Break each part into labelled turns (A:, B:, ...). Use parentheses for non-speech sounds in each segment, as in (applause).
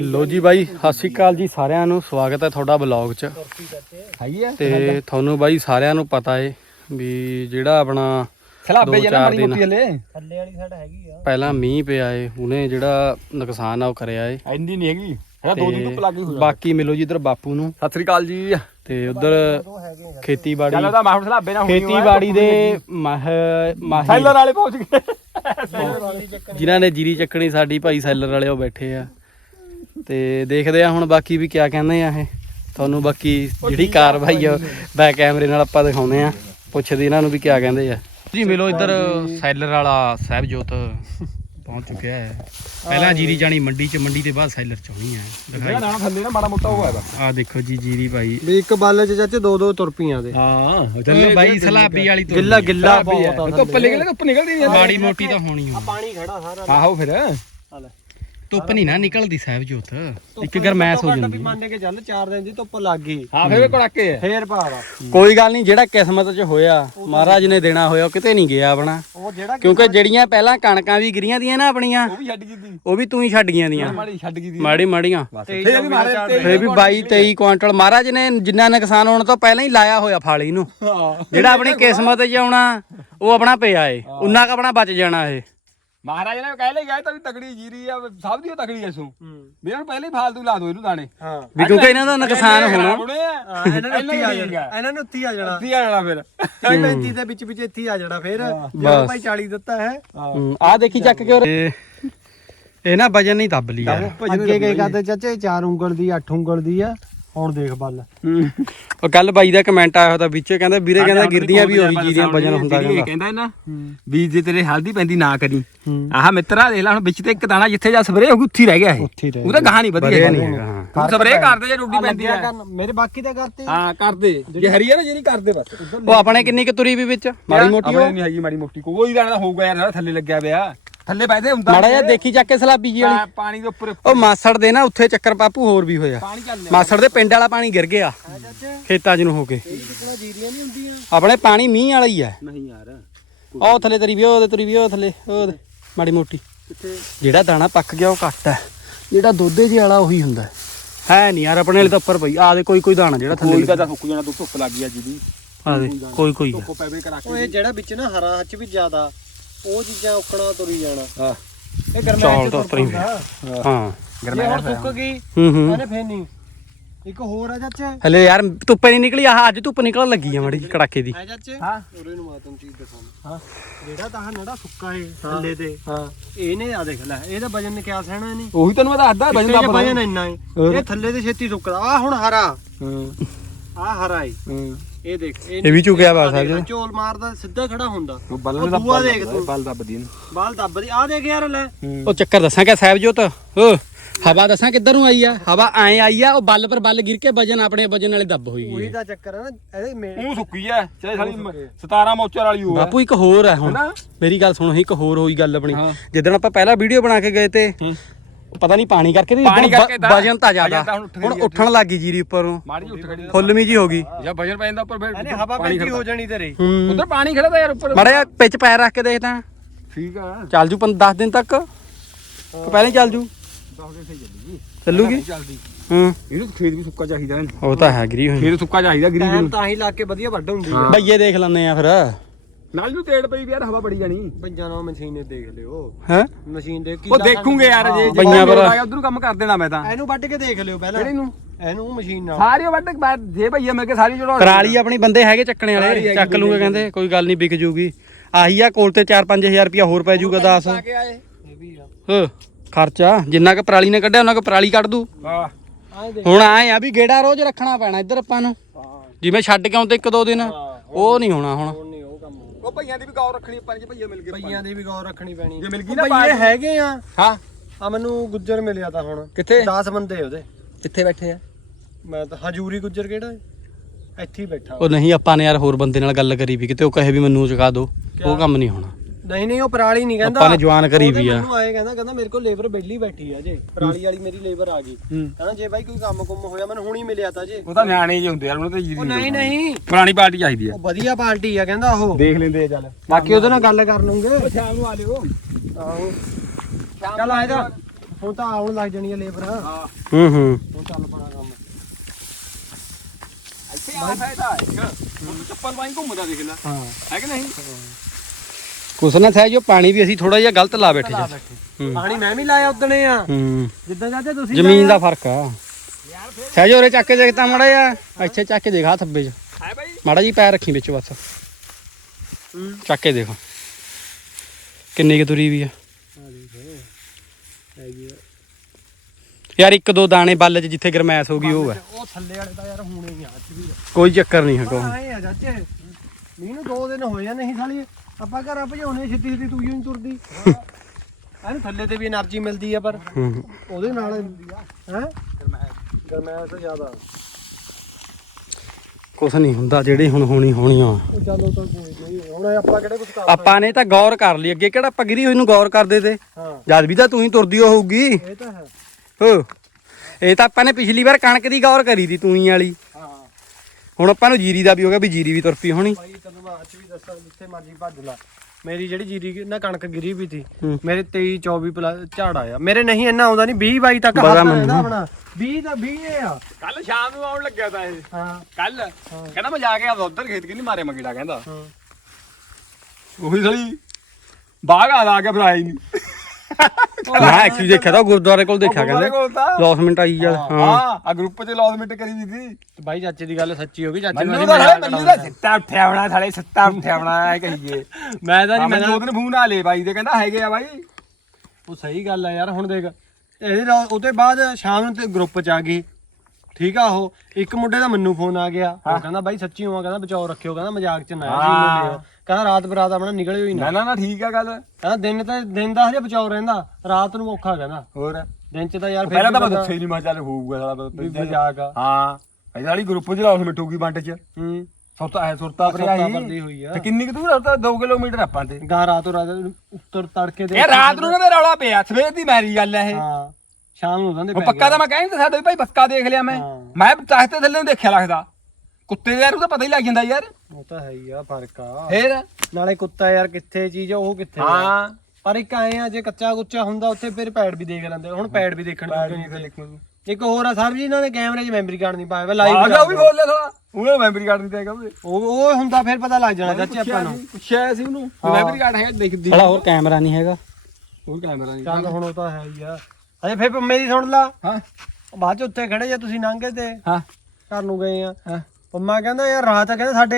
A: ਲੋ ਜੀ ਬਾਈ ਸਤਿ ਸ਼੍ਰੀ ਅਕਾਲ ਜੀ ਸਾਰਿਆਂ ਨੂੰ। ਸਵਾਗਤ ਹੈ ਤੁਹਾਡਾ ਬਲੌਗ 'ਚ। ਤੇ ਤੁਹਾਨੂੰ ਬਾਈ ਸਾਰਿਆਂ ਨੂੰ ਪਤਾ ਏ ਵੀ ਜਿਹੜਾ ਆਪਣਾ
B: ਸਲਾਬੇ
A: ਦੋ
B: ਜਨਾ
A: ਦਿਨ।
B: ਮੁੱਟੀ ਹਲੇ।
C: ਥੱਲੇ ਵਾਲੀ ਸਾਈਡ ਹੈਗੀ ਆ।
A: ਪਹਿਲਾਂ ਮੀਂਹ ਪਿਆ ਏ ਉਹਨੇ ਜਿਹੜਾ ਨੁਕਸਾਨ ਆ ਉਹ ਕਰਿਆ ਏ।
B: ਇੰਨੀ ਨਹੀਂ ਹੈਗੀ। ਹੈਗਾ ਦੋ ਦਿਨ ਧੁੱਪ ਲੱਗੀ ਹੋਈ
A: ਬਾਕੀ ਮਿਲੋ ਜੀ ਇਧਰ ਬਾਪੂ ਨੂੰ।
B: ਸਤਿ ਸ੍ਰੀ ਅਕਾਲ ਜੀ।
A: ਤੇ ਉਧਰ ਖੇਤੀਬਾੜੀ
B: ਚੱਲ ਉਹਦਾ ਮਾਹੌਲ ਸਲਾਬੇ ਨਾਲ ਹੋਣੀ
A: ਖੇਤੀਬਾੜੀ ਦੇ ਮਾਹ ਮਾਹਿਰ
B: ਸੈਲਰ ਵਾਲੇ ਪਹੁੰਚ ਗਏ।
A: ਜਿਨ੍ਹਾਂ ਨੇ ਜੀਰੀ ਚੱਕਣੀ ਸਾਡੀ ਭਾਈ ਸੈਲਰ ਵਾਲੇ ਉਹ ਬੈਠੇ ਆ। ਤੇ ਦੇਖਦੇ ਆ ਹੁਣ ਬਾਕੀ ਵੀ ਕਿਆ ਕਹਿੰਦੇ ਆ ਇਹ। ਤੁਹਾਨੂੰ ਬਾਕੀ ਜਿਹੜੀ ਕਾਰਵਾਈ ਆ ਬੈਕ ਕੈਮਰੇ ਨਾਲ ਆਪਾਂ ਦਿਖਾਉਂਦੇ ਆ। ਪੁੱਛਦੇ ਇਹਨਾਂ ਨੂੰ ਵੀ ਕਿਆ ਕਹਿੰਦੇ ਆ। ਜੀ ਮਿਲੋ ਇੱਧਰ ਸੈਲਰ ਵਾਲਾ ਸਾਹਿਬਜੋਤ ਪਹੁੰਚ ਚੁੱਕਿਆ ਹੈ। ਪਹਿਲਾਂ ਜੀਰੀ ਜਾਣੀ ਮੰਡੀ ਚ ਮੰਡੀ ਦੇ ਬਾਅਦ ਸੈਲਰ ਚ ਹੋਣੀ ਹੈ
B: ਜਿਹੜਾ
A: ਦਿਖਾਈ
B: ਦਾਣਾ ਥੱਲੇ ਨਾ ਮਾੜਾ ਮੋਟਾ ਹੋਇਆ ਬਸ
A: ਆ ਦੇਖੋ ਜੀ ਜੀਰੀ ਭਾਈ।
C: ਵੀ ਇੱਕ ਬਾਲੇ ਚ ਚਾਚੇ ਦੋ ਦੋ ਤੁਰਪੀਆਂ ਦੇ।
B: ਹਾਂ
A: ਓਏ ਬਾਈ ਸਲਾਬੀ ਵਾਲੀ ਤੋਂ
C: ਗਿੱਲਾ ਗਿੱਲਾ ਬਹੁਤ ਆ
B: ਧੁੱਪ ਨਿਕਲੇ ਧੁੱਪ ਨਿਕਲਦੀ ਨਹੀਂ
A: ਮਾੜੀ ਮੋਟੀ ਤਾਂ ਹੋਣੀ ਹੋ
C: ਪਾਣੀ ਖੜਾ ਸਾਰਾ।
B: ਆਹੋ ਫਿਰ।
A: ਧੁੱਪ ਨਹੀਂ ਨਾ ਨਿਕਲਦੀ ਸਾਹਿਬਜੋਤ ਇੱਕ ਗਰਮੈਸ ਹੋ ਜਾਂਦੀ।
C: ਮੰਨ ਕੇ ਚੱਲ 4 ਦਿਨ ਦੀ ਧੁੱਪ ਲੱਗ ਗਈ।
B: ਹਾਂ ਫਿਰ ਕੜਾਕੇ ਹੈ
C: ਫੇਰ ਭਾਵਾ
A: ਕੋਈ ਗੱਲ ਨਹੀਂ ਜਿਹੜਾ ਕਿਸਮਤ 'ਚ ਹੋਇਆ ਮਹਾਰਾਜ ਨੇ ਦੇਣਾ ਹੋਇਆ ਉਹ ਕਿਤੇ ਨਹੀਂ ਗਿਆ ਆਪਣਾ।
C: ਉਹ ਜਿਹੜਾ
A: ਕਿਉਂਕਿ ਜਿਹੜੀਆਂ ਪਹਿਲਾਂ ਕਣਕਾਂ ਵੀ ਗਿਰੀਆਂ ਦੀਆਂ ਨਾ ਆਪਣੀਆਂ
B: ਉਹ ਵੀ ਛੱਡ ਗਈ ਦੀ
A: ਉਹ ਵੀ ਤੂੰ ਹੀ ਛੱਡ ਗਈਆਂ ਦੀਆਂ।
B: ਮਾੜੀ ਛੱਡ ਗਈ ਦੀ
A: ਮਾੜੀ ਮਾੜੀਆਂ।
B: ਫੇਰ ਵੀ ਮਾਰੇ
A: ਫੇਰ ਵੀ 22 23 ਕੁਆਂਟਲ ਮਹਾਰਾਜ ਨੇ ਜਿੰਨਾ ਨੁਕਸਾਨ ਹੋਣ ਤੋਂ ਪਹਿਲਾਂ ਹੀ ਲਾਇਆ ਹੋਇਆ ਫਾਲੀ ਨੂੰ ਜਿਹੜਾ ਆਪਣੀ ਕਿਸਮਤ 'ਚ ਆਉਣਾ ਉਹ ਆਪਣਾ ਪਿਆ ਏ। ਉਨਾ ਕ ਆਪਣਾ ਬਚ ਜਾਣਾ ਏ
B: ਮਹਾਰਾਜ ਨੇ ਕਹਿ ਲੈ ਗਿਆ ਤਾਂ ਵੀ ਤਕੜੀ ਜੀਰੀ ਆ ਸਭ ਦੀ ਓ ਤਕੜੀ ਐ ਸੋ। ਵੀ ਇਹਨੂੰ ਪਹਿਲੇ ਹੀ ਫਾਲਤੂ ਲਾ ਦੋ ਇਹਨੂੰ ਦਾਣੇ।
C: ਹਾਂ।
A: ਵੀ ਕਿਉਂਕਿ ਇਹਨਾਂ ਦਾ ਨੁਕਸਾਨ ਹੋਣਾ।
C: ਹਾਂ, ਇਹਨਾਂ ਨੂੰ ਉੱਤੀ ਆ ਜਾਣਾ। ਇਹਨਾਂ ਨੂੰ ਉੱਤੀ ਆ ਜਾਣਾ।
B: ਅੱਧੀ ਆ ਜਾਣਾ ਫਿਰ।
C: 35 ਦੇ ਵਿੱਚ ਵਿੱਚ ਇੱਥੇ ਆ ਜਾਣਾ ਫੇਰ। ਜਦੋਂ ਭਾਈ 40 ਦਿੱਤਾ ਹੈ।
A: ਆ ਦੇਖੀ ਚੱਕ ਕੇ। ਇਹ ਇਹ ਨਾ ਵਜਨ ਨਹੀਂ ਦੱਬ ਲਈ ਯਾਰ
C: ਅੱਗੇ ਗਏ ਕਰਦੇ ਚਾਚੇ? 4 ਉਂਗਲ ਦੀ 8 ਉਂਗਲ ਦੀ ਆ। ਹੁਣ ਦੇਖ ਬੱਲ।
A: ਉਹ ਕੱਲ ਬਾਈ ਦਾ ਕਮੈਂਟ ਆਇਆ ਹੋਇਆ ਤਾਂ ਵਿੱਚ ਕਹਿੰਦਾ ਵੀਰੇ ਕਹਿੰਦਾ ਗਿਰਦੀਆਂ ਵੀ ਉਹੀ ਚੀਜ਼ਾਂ ਵਜਨ ਹੁੰਦਾ ਕਹਿੰਦਾ।
B: ਕਹਿੰਦਾ ਨਾ ਵੀ ਜੇ ਤੇਰੇ ਹਲਦੀ ਪੈਂਦੀ ਨਾ ਕਰੀ। ਆਹ ਮਿੱਤਰਾ ਦੇਖ ਲੈ ਹੁਣ ਵਿੱਚ ਤੇ ਇੱਕ ਦਾਣਾ ਜਿੱਥੇ ਜਾ ਸਪਰੇ ਹੋਊ ਉੱਥੇ ਰਹਿ ਗਿਆ ਇਹ। ਉਹ ਤਾਂ ਗਾਹ ਨਹੀਂ
A: ਵਧੀਆ ਨਹੀਂ
B: ਸਪਰੇ ਕਰਦੇ ਜੇ ਰੋਟੀ ਪੈਂਦੀ ਆ।
C: ਮੇਰੇ ਬਾਕੀ ਤਾਂ। ਕਰਤੇ
B: ਹਾਂ ਕਰਦੇ। ਜੇ ਹਰੀ ਆ ਨਾ ਜੇ ਨਹੀਂ ਕਰਦੇ ਬਸ।
A: ਉਹ ਆਪਣੇ ਕਿੰਨੀ ਕੁ ਤੁਰੀ ਵੀ ਵਿੱਚ? ਮਾੜੀ ਮੋਟੀ ਉਹ?
B: ਆਪਣੇ ਨਹੀਂ ਹੈਗੀ ਮਾੜੀ ਮੋਟੀ। ਕੋਈ ਦਾਣਾ ਤਾਂ ਹੋਊਗਾ ਯਾਰ ਥੱਲੇ ਲੱਗਿਆ ਪਿਆ। ਥੱਲੇ ਬੈਠੇ ਹੁੰਦਾ
A: ਮਾੜਾ ਜਿਹਾ ਦੇਖੀ ਚੱਕ ਕੇ ਸਲਾਬੀ ਜੀ ਵਾਲੀ।
B: ਪਾ- ਪਾਣੀ ਦੇ ਉੱਪਰ
A: ਉਹ ਮਾਸੜ ਦੇ ਨਾ ਉੱਥੇ ਚੱਕਰ ਪਾਪੂ ਹੋਰ ਵੀ ਹੋਇਆ।
B: ਪਾਣੀ
A: ਮਾਸੜ ਦੇ ਪਿੰਡ ਵਾਲਾ ਪਾਣੀ ਗਿਰ ਗਿਆ। ਖੇਤਾਂ 'ਚ ਨੂੰ ਹੋ ਕੇ।
C: ਕਿਹੜਾ ਜੀਰੀਆਂ ਨਹੀਂ ਹੁੰਦੀਆਂ।
A: ਆਪਣੇ ਪਾਣੀ ਮੀਂਹ ਵਾਲਾ ਹੀ ਹੈ।
B: ਨਹੀਂ ਯਾਰ
A: ਉਹ ਥੱਲੇ ਤਰੀ ਵੀ ਉਹਦੇ ਤਰੀ ਵੀ ਉਹ ਥੱਲੇ ਉਹ ਮਾੜੀ ਮੋਟੀ। ਜਿਹੜਾ ਦਾਣਾ ਪੱਕ ਗਿਆ ਉਹ ਘੱਟ ਹੈ। ਜਿਹੜਾ ਦੋਧੇ ਜਿਹੇ ਵਾਲਾ ਉਹੀ ਹੁੰਦਾ ਹੈ। ਹੈ ਨਹੀਂ ਯਾਰ ਆਪਣੇ ਵਾਲੇ ਤਾਂ ਉੱਪਰ ਪਈ। ਆ ਦੇ ਕੋਈ ਕੋਈ ਦਾਣਾ ਜਿਹੜਾ ਥੱਲੇ
B: ਕੋਈ ਤਾਂ ਸੁੱਕ ਜਾਣਾ ਤੂੰ ਧੁੱਪ ਲੱਗ ਗਈ ਅੱਜ ਦੀ।
A: ਆ ਦੇ ਕੋਈ ਕੋਈ ਹੈ।
B: ਧੁੱਪ ਪੈਵੇ ਕਰਾ
C: ਉਹ ਇਹ ਜਿਹੜਾ ਵਿੱਚ ਨਾ ਹਰਾ ਹੱਚ ਵੀ ਜ਼ਿਆਦਾ। ਉਹ ਚੀਜ਼ਾਂ ਉਕਣਾ ਤੁਰੀ ਜਾਣਾ।
B: ਹਾਂ।
C: ਇਹ ਗਰਮੈਸ਼
A: ਚੌਲ
C: ਚ
A: ਤਾਂ ਉੱਪਰ ਹੀ।
C: ਤੁਰਦਾ।
A: ਹਾਂ
C: ਹੁਣ ਸੁੱਕ ਗਈ
A: ਹੂੰ ਹੂੰ।
C: ਇਹਨੇ ਫੇਰ ਨਹੀਂ। ਇੱਕ ਹੋਰ ਆ ਚਾਚੇ
A: ਹਲੇ ਯਾਰ ਧੁੱਪੇ ਨਹੀਂ ਨਿਕਲੀ ਆਹ ਅੱਜ ਧੁੱਪ ਨਿਕਲਣ ਲੱਗੀ ਆ ਮਾੜੀ ਕੜਾਕੇ ਦੀ।
C: ਆ ਚਾਚੇ
B: ਹਾਂ।
C: ਉਰੇ ਨੂੰ ਮੈਂ ਤੈਨੂੰ ਚੀਜ਼ ਦਿਖਾਉਣਾ।
B: ਹਾਂ।
C: ਜਿਹੜਾ ਤਾਂ ਨੜਾ ਸੁੱਕਾ ਏ ਥੱਲੇ ਤੇ।
B: ਹਾਂ।
C: ਇਹਨੇ ਆ ਦੇਖ ਲੈ ਇਹਦਾ ਵਜਨ ਨੇ ਕਿਆ ਸਹਿਣਾ ਨਹੀਂ
B: ਉਹੀ ਤੈਨੂੰ ਮੈਂ ਦੱਸਦਾ ਵਜਨ ਦਾ ਪਤਾ
C: ਵਜਨ ਇੰਨਾ ਏ। ਇਹ ਥੱਲੇ ਤੇ ਛੇਤੀ ਸੁੱਕਦਾ। ਆ ਹੁਣ ਹਰਾ।
B: ਹਾਂ।
C: ਆ ਹਰਾ ਏ।
B: ਹਾਂ।
C: ਇਹ ਦੇਖ
A: ਇਹ ਵੀ ਝੁਕਿਆ ਵਾ ਸਾਹਿਬ
C: ਝੋਲ ਮਾਰਦਾ ਸਿੱਧਾ ਖੜਾ ਹੁੰਦਾ।
B: ਉਹ ਬਲ ਦਾ
C: ਦੂਆ ਦੇਖ ਤੂੰ।
B: ਬਲ ਦੱਬਦੀ ਇਹਨੂੰ
C: ਬਾਲ ਦੱਬਦੀ। ਆ ਦੇਖ ਯਾਰ ਲੈ।
A: ਉਹ ਚੱਕਰ ਦੱਸਾਂ ਕਿ ਸਾਹਿਬਜੋਤ? ਓ ਹਵਾ ਦੱਸਾਂ ਕਿੱਧਰ ਨੂੰ ਆਈ ਆ? ਹਵਾ ਐ ਆਈ ਆ ਉਹ ਬੱਲ ਪਰ ਬੱਲ ਗਿਰ ਕੇ ਵਜਨ ਆਪਣੇ ਵਜਨ ਵਾਲੇ ਦੱਬ ਹੋਈ
C: ਉਹੀ ਤਾਂ ਚੱਕਰ ਹੈ ਨਾ ਇਹਦੇ
B: ਉਹ ਸੁੱਕੀ ਐ ਚਾਹੇ ਸਾਲੀ 17 ਮੋਚਰ ਵਾਲੀ ਉਹ
A: ਬਾਪੂ ਇੱਕ ਹੋਰ ਹੈ ਹੁਣ? ਮੇਰੀ ਗੱਲ ਸੁਣੋ ਇੱਕ ਹੋਰ ਹੋਈ ਗੱਲ ਆਪਣੀ। ਜਿੱਦਣ ਆਪਾਂ ਪਹਿਲਾ ਵੀਡੀਓ ਬਣਾ ਕੇ ਗਏ ਤੇ। ਪਤਾ ਨਹੀਂ ਪਾਣੀ ਕਰਕੇ
B: ਪਾਣੀ ਤਾਂ-
A: ਵਜਨ ਤਾਂ ਜ਼ਿਆਦਾ।
B: ਵਜਨ ਤਾਂ ਹੁਣ ਉੱਠ
A: ਹੁਣ
B: ਗਈ
A: ਉੱਠਣ ਲੱਗੀ ਜੀਰੀ ਉੱਪਰੋਂ
B: ਮਾੜੀ ਜਿਹੀ ਉੱਠ ਖੜੀ
A: ਫੁੱਲਮੀ ਜੀ ਹੋ ਗਈ।
B: ਜਾਂ ਵਜਨ ਪੈਂਦਾ ਉੱਪਰ ਫਿਰ
C: ਹਵਾ ਪੈਂਦੀ ਹੋ ਜਾਣੀ ਤੇਰੇ।
A: ਹੂੰ।
B: ਉਧਰ ਪਾਣੀ ਖੜਾ ਤਾਂ ਯਾਰ ਉੱਪਰ।
A: ਮੜਾ ਜਿਹਾ ਪਿੱਛ ਪੈਰ ਰੱਖ ਕੇ ਦੇਖ ਤਾਂ।
B: ਠੀਕ ਆ।
A: ਚੱਲ ਜੂ 10 ਦਿਨ ਤੱਕ। ਕਿ ਪਹਿਲਾਂ ਹੀ ਚੱਲ ਜੂ।
B: 10 ਦਿਨ ਸਹੀ ਚੱਲੂਗੀ।
A: ਚੱਲੂਗੀ?
B: ਚੱਲਦੀ।
A: ਹੂੰ।
B: ਇਹਨੂੰ ਖੇਤ ਵੀ ਸੁੱਕਾ ਚਾਹੀਦਾ ਇਹਨੂੰ।
A: ਉਹ ਤਾਂ ਹੈ ਗਰੀ ਹੋਈ
B: ਖੇਤ ਸੁੱਕਾ ਚਾਹੀਦਾ ਗਰੀਬ
C: ਟਾਈਮ
B: ਨੂੰ
C: ਤਾਂ ਹੀ ਲਾ ਕੇ ਵਧੀਆ ਵੱਢ ਹੁੰਦੀ ਆ।
A: ਬਈਏ ਦੇਖ ਲੈਂਦੇ ਆ ਫਿਰ।
B: ਨਾਲ ਨੂੰ ਤੇੜ ਪਈ ਵੀ ਯਾਰ ਹਵਾ ਬੜੀ ਜਾਣੀ।
C: ਪੰਜਾਂ ਨਾਲ ਮਸ਼ੀਨ ਦੇਖ ਲਿਓ।
A: ਹੈ?
C: ਮਸ਼ੀਨ ਦੇ
B: ਉਹ ਦੇਖੂਗੇ ਯਾਰ ਜੇ
A: ਪਈਆਂ ਪਰ-
B: ਉਧਰ ਕੰਮ ਕਰ ਦੇਣਾ ਮੈਂ ਤਾਂ।
C: ਇਹਨੂੰ ਵੱਢ ਕੇ ਦੇਖ ਲਿਓ ਪਹਿਲਾਂ।
B: ਕਿਹੜੀ ਨੂੰ?
C: ਇਹਨੂੰ ਮਸ਼ੀਨ ਨਾਲ।
B: ਸਾਰੀ ਵੱਢ ਕੇ ਬਾਅਦ ਜੇ ਭਈਆ ਮਿਲ ਕੇ ਸਾਰੀ ਜੋੜਾ
A: ਕਰਾਲੀ ਆਪਣੇ ਬੰਦੇ ਹੈਗੇ ਚੱਕਣੇ ਵਾਲੇ ਚੱਕ ਲੂਗੇ ਕਹਿੰਦੇ ਕੋਈ ਗੱਲ ਨਹੀਂ ਵਿਕ ਜੂਗੀ। ਆਹੀ ਆ ਕੋਲ ਤੇ 4-5000 ਰੁਪਿਆ ਹੋਰ ਪੈ ਜੂਗਾ 10
B: ਕੇ ਆਏ।
C: ਇਹ ਵੀ ਆ।
A: ਹ ਖਰਚਾ ਜਿੰਨਾ ਕ ਪਰਾਲੀ ਨੇ ਕੱਢਿਆ ਉਹਨਾਂ ਕ ਪਰਾਲੀ ਕੱਢ ਦੂ। ਹੁਣ ਆਏ ਆ ਵੀ ਗੇੜਾ ਰੋਜ਼ ਰੱਖਣਾ ਪੈਣਾ ਇੱਧਰ ਆਪਾਂ ਨੂੰ। ਜਿਵੇਂ ਛੱਡ ਕੇ ਆਉਂਦੇ ਇੱਕ ਦੋ ਦਿਨ ਉਹ ਨਹੀਂ ਹੋਣਾ। ਹੁਣ
C: ਹੁਣ ਨਹੀਂ ਉਹ ਕੰਮ ਹੋਣਾ।
B: ਉਹ ਭਈਆਂ ਦੀ ਵੀ ਗੌਰ ਰੱਖਣੀ ਆਪਾਂ ਜੇ ਭਈਆ ਮਿਲ ਗਏ
C: ਬਈਆਂ ਦੀ ਵੀ ਗੌਰ ਰੱਖਣੀ ਪੈਣੀ।
B: ਜੇ ਮਿਲ ਗਈ ਨਾ
C: ਬਈਏ
B: ਬਾਅਦ-
C: ਹੈਗੇ ਆ।
B: ਹਾਂ।
C: ਆ ਮੈਨੂੰ ਗੁੱਜਰ ਮਿਲਿਆ ਤਾਂ ਹੁਣ।
B: ਕਿੱਥੇ?
C: 10 ਬੰਦੇ ਉਹਦੇ।
B: ਕਿੱਥੇ ਬੈਠੇ ਆ?
C: ਮੈਂ ਤਾਂ ਹਜੂਰੀ ਗੁੱਜਰ ਕਿਹੜਾ ਹੈ? ਇੱਥੇ ਹੀ ਬੈਠਾ।
A: ਉਹ ਨਹੀਂ ਆਪਾਂ ਨੇ ਯਾਰ ਹੋਰ ਬੰਦੇ ਨਾਲ ਗੱਲ ਕਰੀ ਵੀ ਕਿਤੇ ਉਹ ਕਹੇ ਵੀ ਮੈਨੂੰ ਚੁਕਾ ਦਿਓ। ਉਹ ਕੰਮ ਨਹੀਂ ਹੋਣਾ।
C: ਨਹੀਂ ਨਹੀਂ ਉਹ ਪਰਾਲੀ ਨਹੀਂ ਕਹਿੰਦਾ।
A: ਆਪਾਂ ਨੇ ਜਵਾਨ ਕਰੀ ਵੀ ਆ।
C: ਮੈਨੂੰ ਆਏ ਕਹਿੰਦਾ ਕਹਿੰਦਾ ਮੇਰੇ ਕੋਲ ਲੇਬਰ ਬੈਲੀ ਬੈਠੀ ਆ ਜੇ। ਪਰਾਲੀ ਵਾਲੀ ਮੇਰੀ ਲੇਬਰ ਆ ਗਈ।
B: ਹੂੰ।
C: ਕਹਿੰਦਾ ਜੇ ਬਾਈ ਕੋਈ ਕੰਮ ਕੁੰਮ ਹੋਇਆ ਮੈਨੂੰ ਹੁਣੀ ਮਿਲਿਆ ਤਾਂ ਜੇ।
B: ਉਹ ਤਾਂ ਨਿਆਣੇ ਜਿਹੇ ਹੁੰਦੇ ਯਾਰ ਉਹਨਾਂ ਤੇ
C: ਉਹ ਨਹੀਂ ਨਹੀਂ।
B: ਪੁਰਾਣੀ ਪਾਰਟੀ ਚਾਹੀਦੀ ਆ।
C: ਉਹ ਵਧੀਆ ਪਾਰਟੀ ਆ ਕਹਿੰਦਾ ਉਹ।
B: ਦੇਖ ਲੈਂਦੇ ਆ ਚੱਲ।
C: ਬਾਕੀ ਉਹਦੇ ਨਾਲ ਗੱਲ ਕਰ ਲੂੰਗੇ।
B: ਸ਼ਾਮ ਨੂੰ ਆ ਲਿਓ।
C: ਆਹੋ। ਚੱਲ ਆ ਜਾ ਹੁਣ ਤਾਂ ਆਉਣ ਲੱਗ ਜਾਣੀ ਆ ਲੇਬਰ।
B: ਹਾਂ।
A: ਹੂੰ ਹੂੰ।
C: ਹੁਣ ਚੱਲ ਪਣਾ ਕੰਮ।
B: ਇੱਥੇ ਆ ਫਾਇਦਾ ਤੂੰ ਚੱਪਲ ਵਾਂਗ ਘੁੰਮਦਾ ਦੇਖ ਲੈ।
C: ਹਾਂ।
B: ਹੈ ਕਿ ਨਹੀਂ?
A: ਕੁਛ ਨਾ ਥਾ ਜੋ ਪਾਣੀ ਵੀ ਅਸੀਂ ਥੋੜਾ ਜਿਹਾ ਗਲਤ ਲਾ ਬੈਠੇ ਜੀ। ਹੂੰ।
C: ਪਾਣੀ ਮੈਂ ਵੀ ਲਾਇਆ ਉਦਣੇ ਆ।
A: ਹੂੰ।
C: ਜਿੱਦਾਂ ਚਾਚਾ ਤੁਸੀਂ
A: ਜ਼ਮੀਨ ਦਾ ਫ਼ਰਕ ਆ। ਸਹਿਜੋ ਉਰੇ ਚੱਕ ਕੇ ਦੇਖਤਾ ਮੜਾ ਆ ਇੱਥੇ ਚੱਕ ਕੇ ਦੇਖਾ ਥੱਬੇ 'ਚ।
B: ਹੈ ਬਾਈ।
A: ਮਾੜਾ ਜੀ ਪੈਰ ਰੱਖੀ ਵਿੱਚ ਬਸ। ਚੱਕ ਕੇ ਦੇਖ। ਕਿੰਨੀ ਕੁ ਤੁਰੀ ਵੀ ਆ।
C: ਹੈਗੀ ਆ।
A: ਯਾਰ ਇੱਕ ਦੋ ਦਾਣੇ ਬੱਲ 'ਚ ਜਿੱਥੇ ਗਰਮੈਸ਼ ਹੋ ਗਈ ਉਹ ਹੈ
C: ਉਹ ਥੱਲੇ ਵਾਲੇ ਤਾਂ ਯਾਰ ਹੁਣੇ ਹੀ ਆ ਅੱਜ ਵੀ
A: ਕੋਈ ਚੱਕਰ ਨਹੀਂ ਹੈਗਾ।
C: ਆਏ ਆ ਚਾਚੇ। ਮੀਂਹ ਨੂੰ ਦੋ ਦਿਨ ਹੋਏ ਆ ਨਹੀਂ ਸਾਲੀ। ਆਪਾਂ ਘਰਾਂ ਭਜਾਉਣੇ ਸਿੱਧੀ ਸਿੱਧੀ ਤੂੰ ਯੂੰ ਤੁਰਦੀ। ਐਨ ਥੱਲੇ ਤੇ ਵੀ એનર્ਜੀ ਮਿਲਦੀ ਆ ਪਰ ਉਹਦੇ ਨਾਲ ਹੈ ਗਰਮੈਸ਼ ਤੋਂ ਜ਼ਿਆਦਾ।
A: ਕੁਛ ਨਹੀਂ ਹੁੰਦਾ ਜਿਹੜੀ ਹੁਣ ਹੋਣੀ ਹੋਣੀ ਆ
C: ਆਪਾਂ
A: ਨੇ ਤਾਂ ਗੌਰ ਕਰ ਲਈ। ਅੱਗੇ ਕਿਹੜਾ ਆਪਾਂ ਹੋਈ ਨੂੰ ਗੌਰ ਕਰਦੇ ਤੇ। ਜਦ ਵੀ ਤਾਂ ਤੂੰ ਹੀ ਤੁਰਦੀ ਹੋਊਗੀ।
C: ਇਹ ਤਾਂ ਹੈ।
A: ਹੋ। ਇਹ ਤਾਂ ਆਪਾਂ ਨੇ ਪਿਛਲੀ ਵਾਰ ਕਣਕ ਦੀ ਗੌਰ ਕਰੀ ਦੀ ਤੂੰ ਹੀ ਵਾਲੀ। ਹੁਣ ਆਪਾਂ ਨੂੰ ਜੀਰੀ ਦਾ ਵੀ ਹੋ ਗਿਆ ਵੀ ਜੀਰੀ ਵੀ ਤੁਰ ਪਈ ਹੋਣੀ।
C: ਭਾਈ ਤੈਨੂੰ ਮੈਂ ਅੱਜ ਵੀ ਦੱਸਾਂ ਜਿੱਥੇ ਮਰਜ਼ੀ ਭੱਜ ਲਾ। ਮੇਰੀ ਜਿਹੜੀ ਜੀਰੀ ਕੀ- ਨਾ ਕਣਕ ਗਿਰੀ ਵੀ ਸੀ
A: ਹੂੰ।
C: ਮੇਰੇ 23 24 ਪਲੱਸ ਝਾੜ ਆਇਆ। ਮੇਰੇ ਨਹੀਂ ਇੰਨਾ ਆਉਂਦਾ ਨਹੀਂ 20 22 ਤੱਕ
A: ਪਤਾ
C: ਹੱਥ
A: ਮੈਨੂੰ।
C: ਇਹਦਾ ਆਪਣਾ। 20 ਤਾਂ 20 ਇਹ ਆ।
B: ਕੱਲ ਸ਼ਾਮ ਨੂੰ ਆਉਣ ਲੱਗਿਆ ਤਾਂ ਇਹ।
C: ਹਾਂ।
B: ਕੱਲ। ਕਹਿੰਦਾ ਮੈਂ ਜਾ ਕੇ ਆਦਾ ਉਧਰ ਖੇਤ ਕਿ ਨਹੀਂ ਮਾਰੇ ਮਗੀੜਾ ਕਹਿੰਦਾ।
C: ਹਾਂ।
B: ਉਹੀ ਸਲੀ ਬਾਗ ਆ ਲਾ ਕੇ ਫਿਰ ਆਈ ਨਹੀਂ
A: ਮੈਂ ਐਕਚੁਅਲੀ ਦੇਖਿਆ ਤਾਂ ਗੁਰਦੁਆਰੇ ਕੋਲ ਦੇਖਿਆ ਕਹਿੰਦੇ। ਲੌਸਮੈਂਟ ਆਈ ਜਦ ਹਾਂ
B: ਹਾਂ। ਆ ਗਰੁੱਪ ਚ ਲੌਸਮੈਂਟ ਕਰੀ ਵੀ ਸੀ।
C: ਤੇ ਬਾਈ ਚਾਚੇ ਦੀ ਗੱਲ ਸੱਚੀ ਹੋ ਗਈ ਚਾਚੇ ਨੂੰ
B: ਮੈਨੂੰ ਤਾਂ
C: ਮਜ਼ਾਕ
B: ਮੈਨੂੰ ਤਾਂ ਸਿੱਟਾ ਉੱਠਿਆ ਹੋਣਾ ਥਾਲੇ ਸਿੱਟਾ ਉੱਠਿਆ ਹੋਣਾ ਐ ਕਹੀਏ।
C: ਮੈਂ ਤਾਂ ਨਹੀਂ
B: ਮੈਂ
C: ਮੈਂ
B: ਦੋ ਦਿਨ ਫੋਨ ਆ ਲੇ ਬਾਈ ਦੇ ਕਹਿੰਦਾ ਹੈਗੇ ਆ ਬਾਈ।
C: ਉਹ ਸਹੀ ਗੱਲ ਆ ਯਾਰ ਹੁਣ ਦੇਖ। ਇਹਦੇ ਨਾਲ ਉਹਦੇ ਬਾਅਦ ਸ਼ਾਮ ਨੂੰ ਤੇ ਗਰੁੱਪ ਚ ਆ ਗਈ। ਠੀਕ ਆ ਉਹ। ਇੱਕ ਮੁੰਡੇ ਦਾ ਮੈਨੂੰ ਫੋਨ ਆ ਗਿਆ। ਉਹ ਕਹਿੰਦਾ ਬਾਈ ਸੱਚੀ ਹੋਵਾ ਕਹਿੰਦਾ ਬਚਾਓ ਰੱਖਿਓ ਕਹਿੰਦਾ ਮਜ਼ਾਕ ਚ ਨਾ ਜੀ ਲਿਓ ਕਹਿੰਦਾ ਰਾਤ ਬਰਾਤ ਆਪਣਾ ਨਿਕਲਿਓ ਹੀ ਨਾ।
B: ਨਾ ਨਾ ਨਾ ਠੀਕ ਆ ਗੱਲ।
C: ਕਹਿੰਦਾ ਦਿਨ ਤਾਂ ਦਿਨ ਦਾ ਹਜੇ ਬਚਾਓ ਰਹਿੰਦਾ ਰਾਤ ਨੂੰ ਔਖਾ ਕਹਿੰਦਾ।
B: ਹੋਰ?
C: ਦਿਨ ਚ ਤਾਂ ਯਾਰ
B: ਪਹਿਲਾਂ ਤਾਂ ਮੈਂ ਦੱਸਿਆ ਹੀ ਨਹੀਂ ਮੈਂ ਚੱਲ ਹੋਊਗਾ ਸਾਲਾ
C: ਵੀ ਮਜ਼ਾਕ ਆ।
B: ਹਾਂ ਇਹਦੇ ਵਾਲੀ ਗਰੁੱਪ ਚ ਲੌਸਮੈਂਟ ਹੋਊਗੀ ਵੰਡ ਚ।
C: ਹੂੰ।
B: ਸੁਰਤਾ ਹੈ ਸੁਰਤਾ
C: ਭਰਦੀ ਹੋਈ ਆ।
B: ਤੇ ਕਿੰਨੀ ਕੁ ਦੂਰ ਆ? 2 ਕਿਲੋਮੀਟਰ ਆਪਾਂ ਤੇ।
C: ਗਾ ਰਾਤੋਂ ਰਾਤ ਉੱਤਰ ਤੜਕੇ ਦੇ
B: ਇਹ ਰਾਤ ਨੂੰ ਕਹਿੰਦੇ ਰੌਲਾ ਪਿਆ ਸਵੇਰ ਦੀ ਮੈਰੀ ਗੱਲ ਹੈ ਇਹ।
C: ਹਾਂ ਸ਼ਾਮ ਨੂੰ ਉਹਦੇ
B: ਉਹ ਪੱਕਾ ਤਾਂ ਮੈਂ ਕਹਿੰਦਾ ਸਾਡੇ ਵੀ ਭਾਈ ਪੱਕਾ ਦੇਖ ਲਿਆ ਮੈਂ। ਮੈਂ ਚਾਹਤੇ ਥੱਲੇ ਨੂੰ ਦੇਖਿਆ ਲੱਗਦਾ। ਕੁੱਤੇ ਦੇ ਯਾਰ ਉਹ ਤਾਂ ਪਤਾ ਹੀ ਲੱਗ ਜਾਂਦਾ ਯਾਰ।
C: ਉਹ ਤਾਂ ਹੈ ਹੀ ਆ ਫ਼ਰਕ ਆ।
B: ਫੇਰ?
C: ਨਾਲੇ ਕੁੱਤਾ ਯਾਰ ਕਿੱਥੇ ਚੀਜ਼ ਆ ਉਹ ਕਿੱਥੇ ਆ।
B: ਹਾਂ।
C: ਪਰ ਇੱਕ ਆਏ ਆ ਜੇ ਕੱਚਾ ਕੁੱਚਾ ਹੁੰਦਾ ਉੱਥੇ ਫਿਰ ਪੈੜ ਵੀ ਦੇਖ ਲੈਂਦੇ ਹੁਣ ਪੈੜ ਵੀ ਦੇਖਣ ਜੋਗੇ ਨਹੀਂ ਤੇ। ਇੱਕ ਹੋਰ ਆ ਸਰ ਜੀ ਇਹਨਾਂ ਨੇ ਕੈਮਰੇ 'ਚ ਮੈਮਰੀ ਕਾਰਡ ਨਹੀਂ ਪਾਇਆ ਵਾ
B: ਆ
C: ਲਾਈਵ
B: ਜਾ ਉਹ ਵੀ ਬੋਲ ਲਿਆ ਥੋੜਾ ਉਹਨੇ ਮੈਮਰੀ ਕਾਰਡ ਨਹੀਂ ਦੇਗਾ ਉਹਦੇ।
C: ਉਹ ਉਹ ਹੁੰਦਾ ਫਿਰ ਪਤਾ ਲੱਗ ਜਾਣਾ ਚਾਚੇ ਆਪਾਂ ਨੂੰ।
B: ਪੁੱਛਿਆ ਸੀ ਉਹਨੂੰ। ਮੈਮਰੀ ਕਾਰਡ ਹੈ ਦੇਖਦੀ।
A: ਸਾਲਾ ਹੋਰ ਕੈਮਰਾ ਨਹੀਂ ਹੈਗਾ।
B: ਹੋਰ ਕੈਮਰਾ ਨਹੀਂ।
C: ਚੱਲ ਹੁਣ ਉਹ ਤਾਂ ਹੈ ਹੀ ਆ। ਅਜੇ ਫਿਰ ਪੰਮੇ ਦੀ ਸੁਣ ਲਾ।
B: ਹਾਂ।
C: ਬਾਅਦ ਚ ਉੱਥੇ ਖੜੇ ਜੇ ਤੁਸੀਂ ਲੰਘੇ ਤੇ
B: ਹਾਂ।
C: ਘਰ ਨੂੰ ਗਏ ਆ।
B: ਹਾਂ।
C: ਪੰਮਾ ਕਹਿੰਦਾ ਯਾਰ ਰਾਤ ਕਹਿੰਦਾ ਸਾਡੇ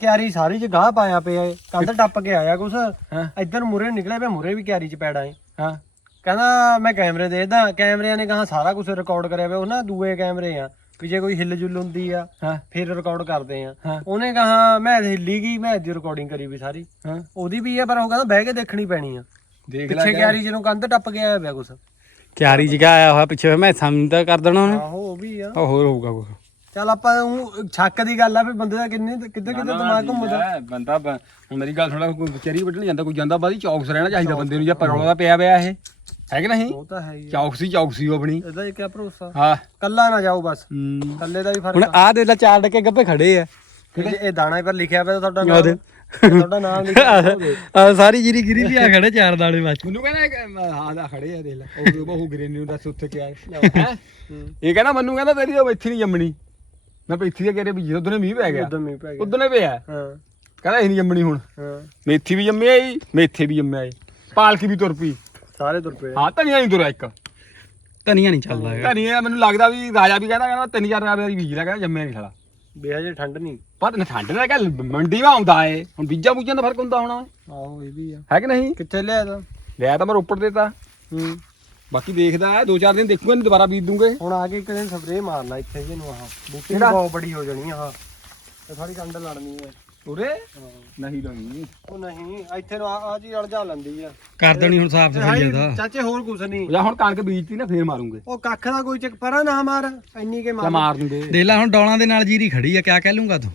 C: ਕਿਆਰੀ ਸਾਰੀ ਚ ਗਾਹ ਪਾਇਆ ਪਿਆ ਏ। ਕੰਧ ਟੱਪ ਕੇ ਆਇਆ ਕੁਛ।
B: ਹਾਂ।
C: ਇੱਧਰ ਮੁਰੇ ਨਿਕਲੇ ਪਿਆ ਮੁਰੇ ਵੀ ਕਿਆਰੀ ਚ ਪੈੜਾ ਏ।
B: ਹਾਂ।
C: ਕਹਿੰਦਾ ਮੈਂ ਕੈਮਰੇ ਦੇਖਦਾ ਕੈਮਰਿਆਂ ਨੇ ਕਹਾ ਸਾਰਾ ਕੁਝ ਰਿਕਾਰਡ ਕਰਿਆ ਪਿਆ। ਉਹ ਨਾ ਦੂਏ ਕੈਮਰੇ ਆ ਵੀ ਜੇ ਕੋਈ ਹਿੱਲ ਜੁਲ ਹੁੰਦੀ ਆ
B: ਹਾਂ।
C: ਫਿਰ ਰਿਕਾਰਡ ਕਰਦੇ ਆ।
B: ਹਾਂ।
C: ਉਹਨੇ ਕਹਾ ਮੈਂ ਹਿੱਲੀ ਗਈ ਮੈਂ ਦੀ ਰਿਕਾਰਡਿੰਗ ਕਰੀ ਵੀ ਸਾਰੀ।
B: ਹਾਂ।
C: ਉਹਦੀ ਵੀ ਆ ਪਰ ਉਹ ਕਹਿੰਦਾ ਬਹਿ ਕੇ ਦੇਖਣੀ ਪੈਣੀ ਆ।
B: ਦੇਖ ਲੈ
C: ਪਿੱਛੇ ਕਿਆਰੀ ਜਿਹਨੂੰ ਕੰਧ ਟੱਪ ਕੇ ਆਇਆ ਪਿਆ ਕੁਛ।
A: ਕਿਆਰੀ ਜਗ੍ਹਾ ਆਇਆ ਹੋਇਆ ਪਿੱਛੇ ਮੈਂ ਸਮਝ ਤਾਂ ਕਰ ਦੇਣਾ ਉਹਨੇ।
C: ਆਹੋ ਉਹ ਵੀ ਆ।
A: ਉਹ ਹੋਰ ਹੋਊਗਾ ਕੁਛ।
C: ਚੱਲ ਆਪਾਂ ਊਂ ਛੱਕ ਦੀ ਗੱਲ ਆ ਵੀ ਬੰਦੇ ਦਾ ਕਿੰਨੇ ਕਿੱਧਰ ਕਿੱਧਰ ਦਿਮਾਗ ਘੁੰਮਦਾ?
B: ਹੈ, ਬੰਦਾ ਬ- ਹੁਣ ਮੇਰੀ ਗੱਲ ਸੁਣਾ ਕੋਈ ਚਰੀ ਵੱਢਣ ਜਾਂਦਾ ਕੋਈ ਜਾਂਦਾ ਬਾਦੀ ਚੌਕਸ ਰਹਿਣਾ ਚਾਹੀਦਾ ਬੰਦੇ ਨੂੰ ਜਾਂ ਪਰੌਲਾ ਦਾ ਪਿਆ ਪਿਆ ਇਹ। ਹੈ ਕਿ ਨਹੀਂ?
C: ਉਹ ਤਾਂ ਹੈ ਹੀ ਆ।
B: ਚੌਕਸੀ ਚੌਕਸੀ ਉਹ ਆਪਣੀ।
C: ਇਹਦਾ ਕੀ ਭਰੋਸਾ?
B: ਹਾਂ।
C: ਕੱਲਾ ਨਾ ਜਾਓ ਬਸ।
B: ਹੂੰ।
C: ਕੱਲੇ ਦਾ ਵੀ
A: ਹੁਣ
C: ਫ਼ਰਕ
A: ਆਹ ਦੇ ਲੈ ਚਾਰ ਡੱਕੇ ਗੱਪੇ ਖੜੇ ਆ।
C: ਇਹ ਇਹ ਦਾਣਾ ਪਰ ਲਿਖਿਆ ਪਿਆ ਤੁਹਾਡਾ। ਨਾਮ ਤੁਹਾਡਾ ਨਾਮ ਲਿਖਿਆ ਹੋਵੇ।
A: ਆਹ ਸਾਰੀ ਜੀਰੀ ਗਿਰੀ ਵੀ ਆ (laughs) ਖੜੇ ਚਾਰ ਦਾਣੇ ਬਚ
B: ਮੈਨੂੰ ਕਹਿੰਦਾ ਕਿ ਹਾਂ ਦਾ ਖੜੇ ਆ ਦੇਖ ਲੈ। ਉਹ ਉਹ ਗ੍ਰੇਨੀ ਨੂੰ ਦੱਸ ਉੱਥੇ ਕਿਆ ਹੈ? ਇਹ ਕਹਿੰਦਾ ਮੈਨੂੰ ਕਹਿੰਦਾ ਤੇਰੀ ਉਹ ਇੱਥੇ ਨਹੀਂ ਜੰਮਣੀ। ਮੈਂ ਪੇਥੀ ਦੇ ਘੇਰੇ ਬੀਜੀ? ਉਦੋਂ ਮੀਂਹ ਪੈ ਗਿਆ।
C: ਉਦੋਂ ਮੀਂਹ ਪੈ ਗਿਆ।
B: ਉਦੋਂ ਨੇ ਪਿਆ।
C: ਹਾਂ।
B: ਕਹਿੰਦਾ ਇਹ ਨਹੀਂ ਜੰਮਣੀ ਹੁਣ।
C: ਹਾਂ।
B: ਮੇਥੀ ਵੀ ਜੰਮਿਆ ਈ ਮੇਥੇ ਵੀ ਜੰਮਿਆ ਈ ਪਾਲਕੀ ਵੀ ਤੁਰ ਪਈ।
C: ਸਾਰੇ ਤੁਰ ਪਏ
B: ਹਾਂ ਧਨੀਆ ਨਹੀਂ ਤੁਰਿਆ ਇੱਕ।
A: ਧਨੀਆ ਨਹੀਂ ਚੱਲਦਾ ਹੈਗਾ।
B: ਧਨੀਆ ਮੈਨੂੰ ਲੱਗਦਾ ਵੀ ਰਾਜਾ ਵੀ ਕਹਿੰਦਾ ਕਹਿੰਦਾ ਤਿੰਨ ਚਾਰ ਵਾਰੀ ਬੀਜ ਲਿਆ ਕਹਿੰਦਾ ਜੰਮਿਆ ਨਹੀਂ ਸਾਲਾ।
C: ਬੇਹਜੇ ਠੰਡ ਨਹੀਂ
B: ਪਰ ਠੰਡ ਦਾ ਗੱਲ ਮੰਡੀ ਵਾ ਆਉਂਦਾ ਏ। ਹੁਣ ਬੀਜਾਂ ਬੂਜਾਂ ਦਾ ਫ਼ਰਕ ਹੁੰਦਾ ਹੋਣਾ।
C: ਆਹੋ ਇਹ ਵੀ ਆ।
B: ਹੈ ਕਿ ਨਹੀਂ?
C: ਕਿੱਥੇ ਲਿਆ ਤਾਂ?
B: ਲਿਆ ਤਾਂ ਮੈਂ ਰੋਪੜ ਦੇਤਾ।
C: ਹੂੰ।
B: ਬਾਕੀ ਦੇਖਦਾ ਹੈ ਦੋ ਚਾਰ ਦਿਨ ਦੇਖੂਗਾ ਨਹੀਂ ਦੁਬਾਰਾ ਬੀਜ ਦੂੰਗੇ।
C: ਹੁਣ ਆ ਕੇ ਇੱਕ ਦਿਨ ਸਪਰੇਅ ਮਾਰਨਾ ਇੱਥੇ ਜਿਹਨੂੰ ਆਹ। ਬੂਟੀ
B: ਕਿਹੜਾ?
C: ਬਹੁਤ ਬੜੀ ਹੋ ਜਾਣੀ ਆਹ। ਤੇ ਸਾਡੀ ਕੰਡ ਲੜਨੀ ਹੈ
B: ਉਰੇ। ਨਹੀਂ ਲਾਉਣੀ
C: ਉਹ ਨਹੀਂ ਇੱਥੇ ਨੂੰ ਆ ਆ ਜੀ ਅੜ ਜਾ ਲੈਂਦੀ ਆ।
A: ਕਰ ਦੇਣੀ ਹੁਣ ਸਾਫ਼ ਸਫ਼ਾਈ ਇਹਦਾ।
C: ਚਾਚੇ ਹੋਰ ਕੁਛ ਨਹੀਂ।
B: ਜਾਂ ਹੁਣ ਕਣਕ ਬੀਜਤੀ ਨਾ ਫੇਰ ਮਾਰੂੰਗੇ।
C: ਉਹ ਕੱਖ ਦਾ ਕੋਈ ਚੱਕ ਪਰਾਂ ਨਾ ਮਾਰ ਇੰਨੀ ਕੇ
B: ਜਾਂ
C: ਮਾਰ।
B: ਮਾਰ ਦੂੰਗੇ।
A: ਦੇਖ ਲੈ ਹੁਣ ਡੌਲਾਂ ਦੇ ਨਾਲ ਜੀਰੀ ਖੜੀ ਆ ਕਿਆ ਕਹਿ ਲੂੰਗਾ ਤੂੰ?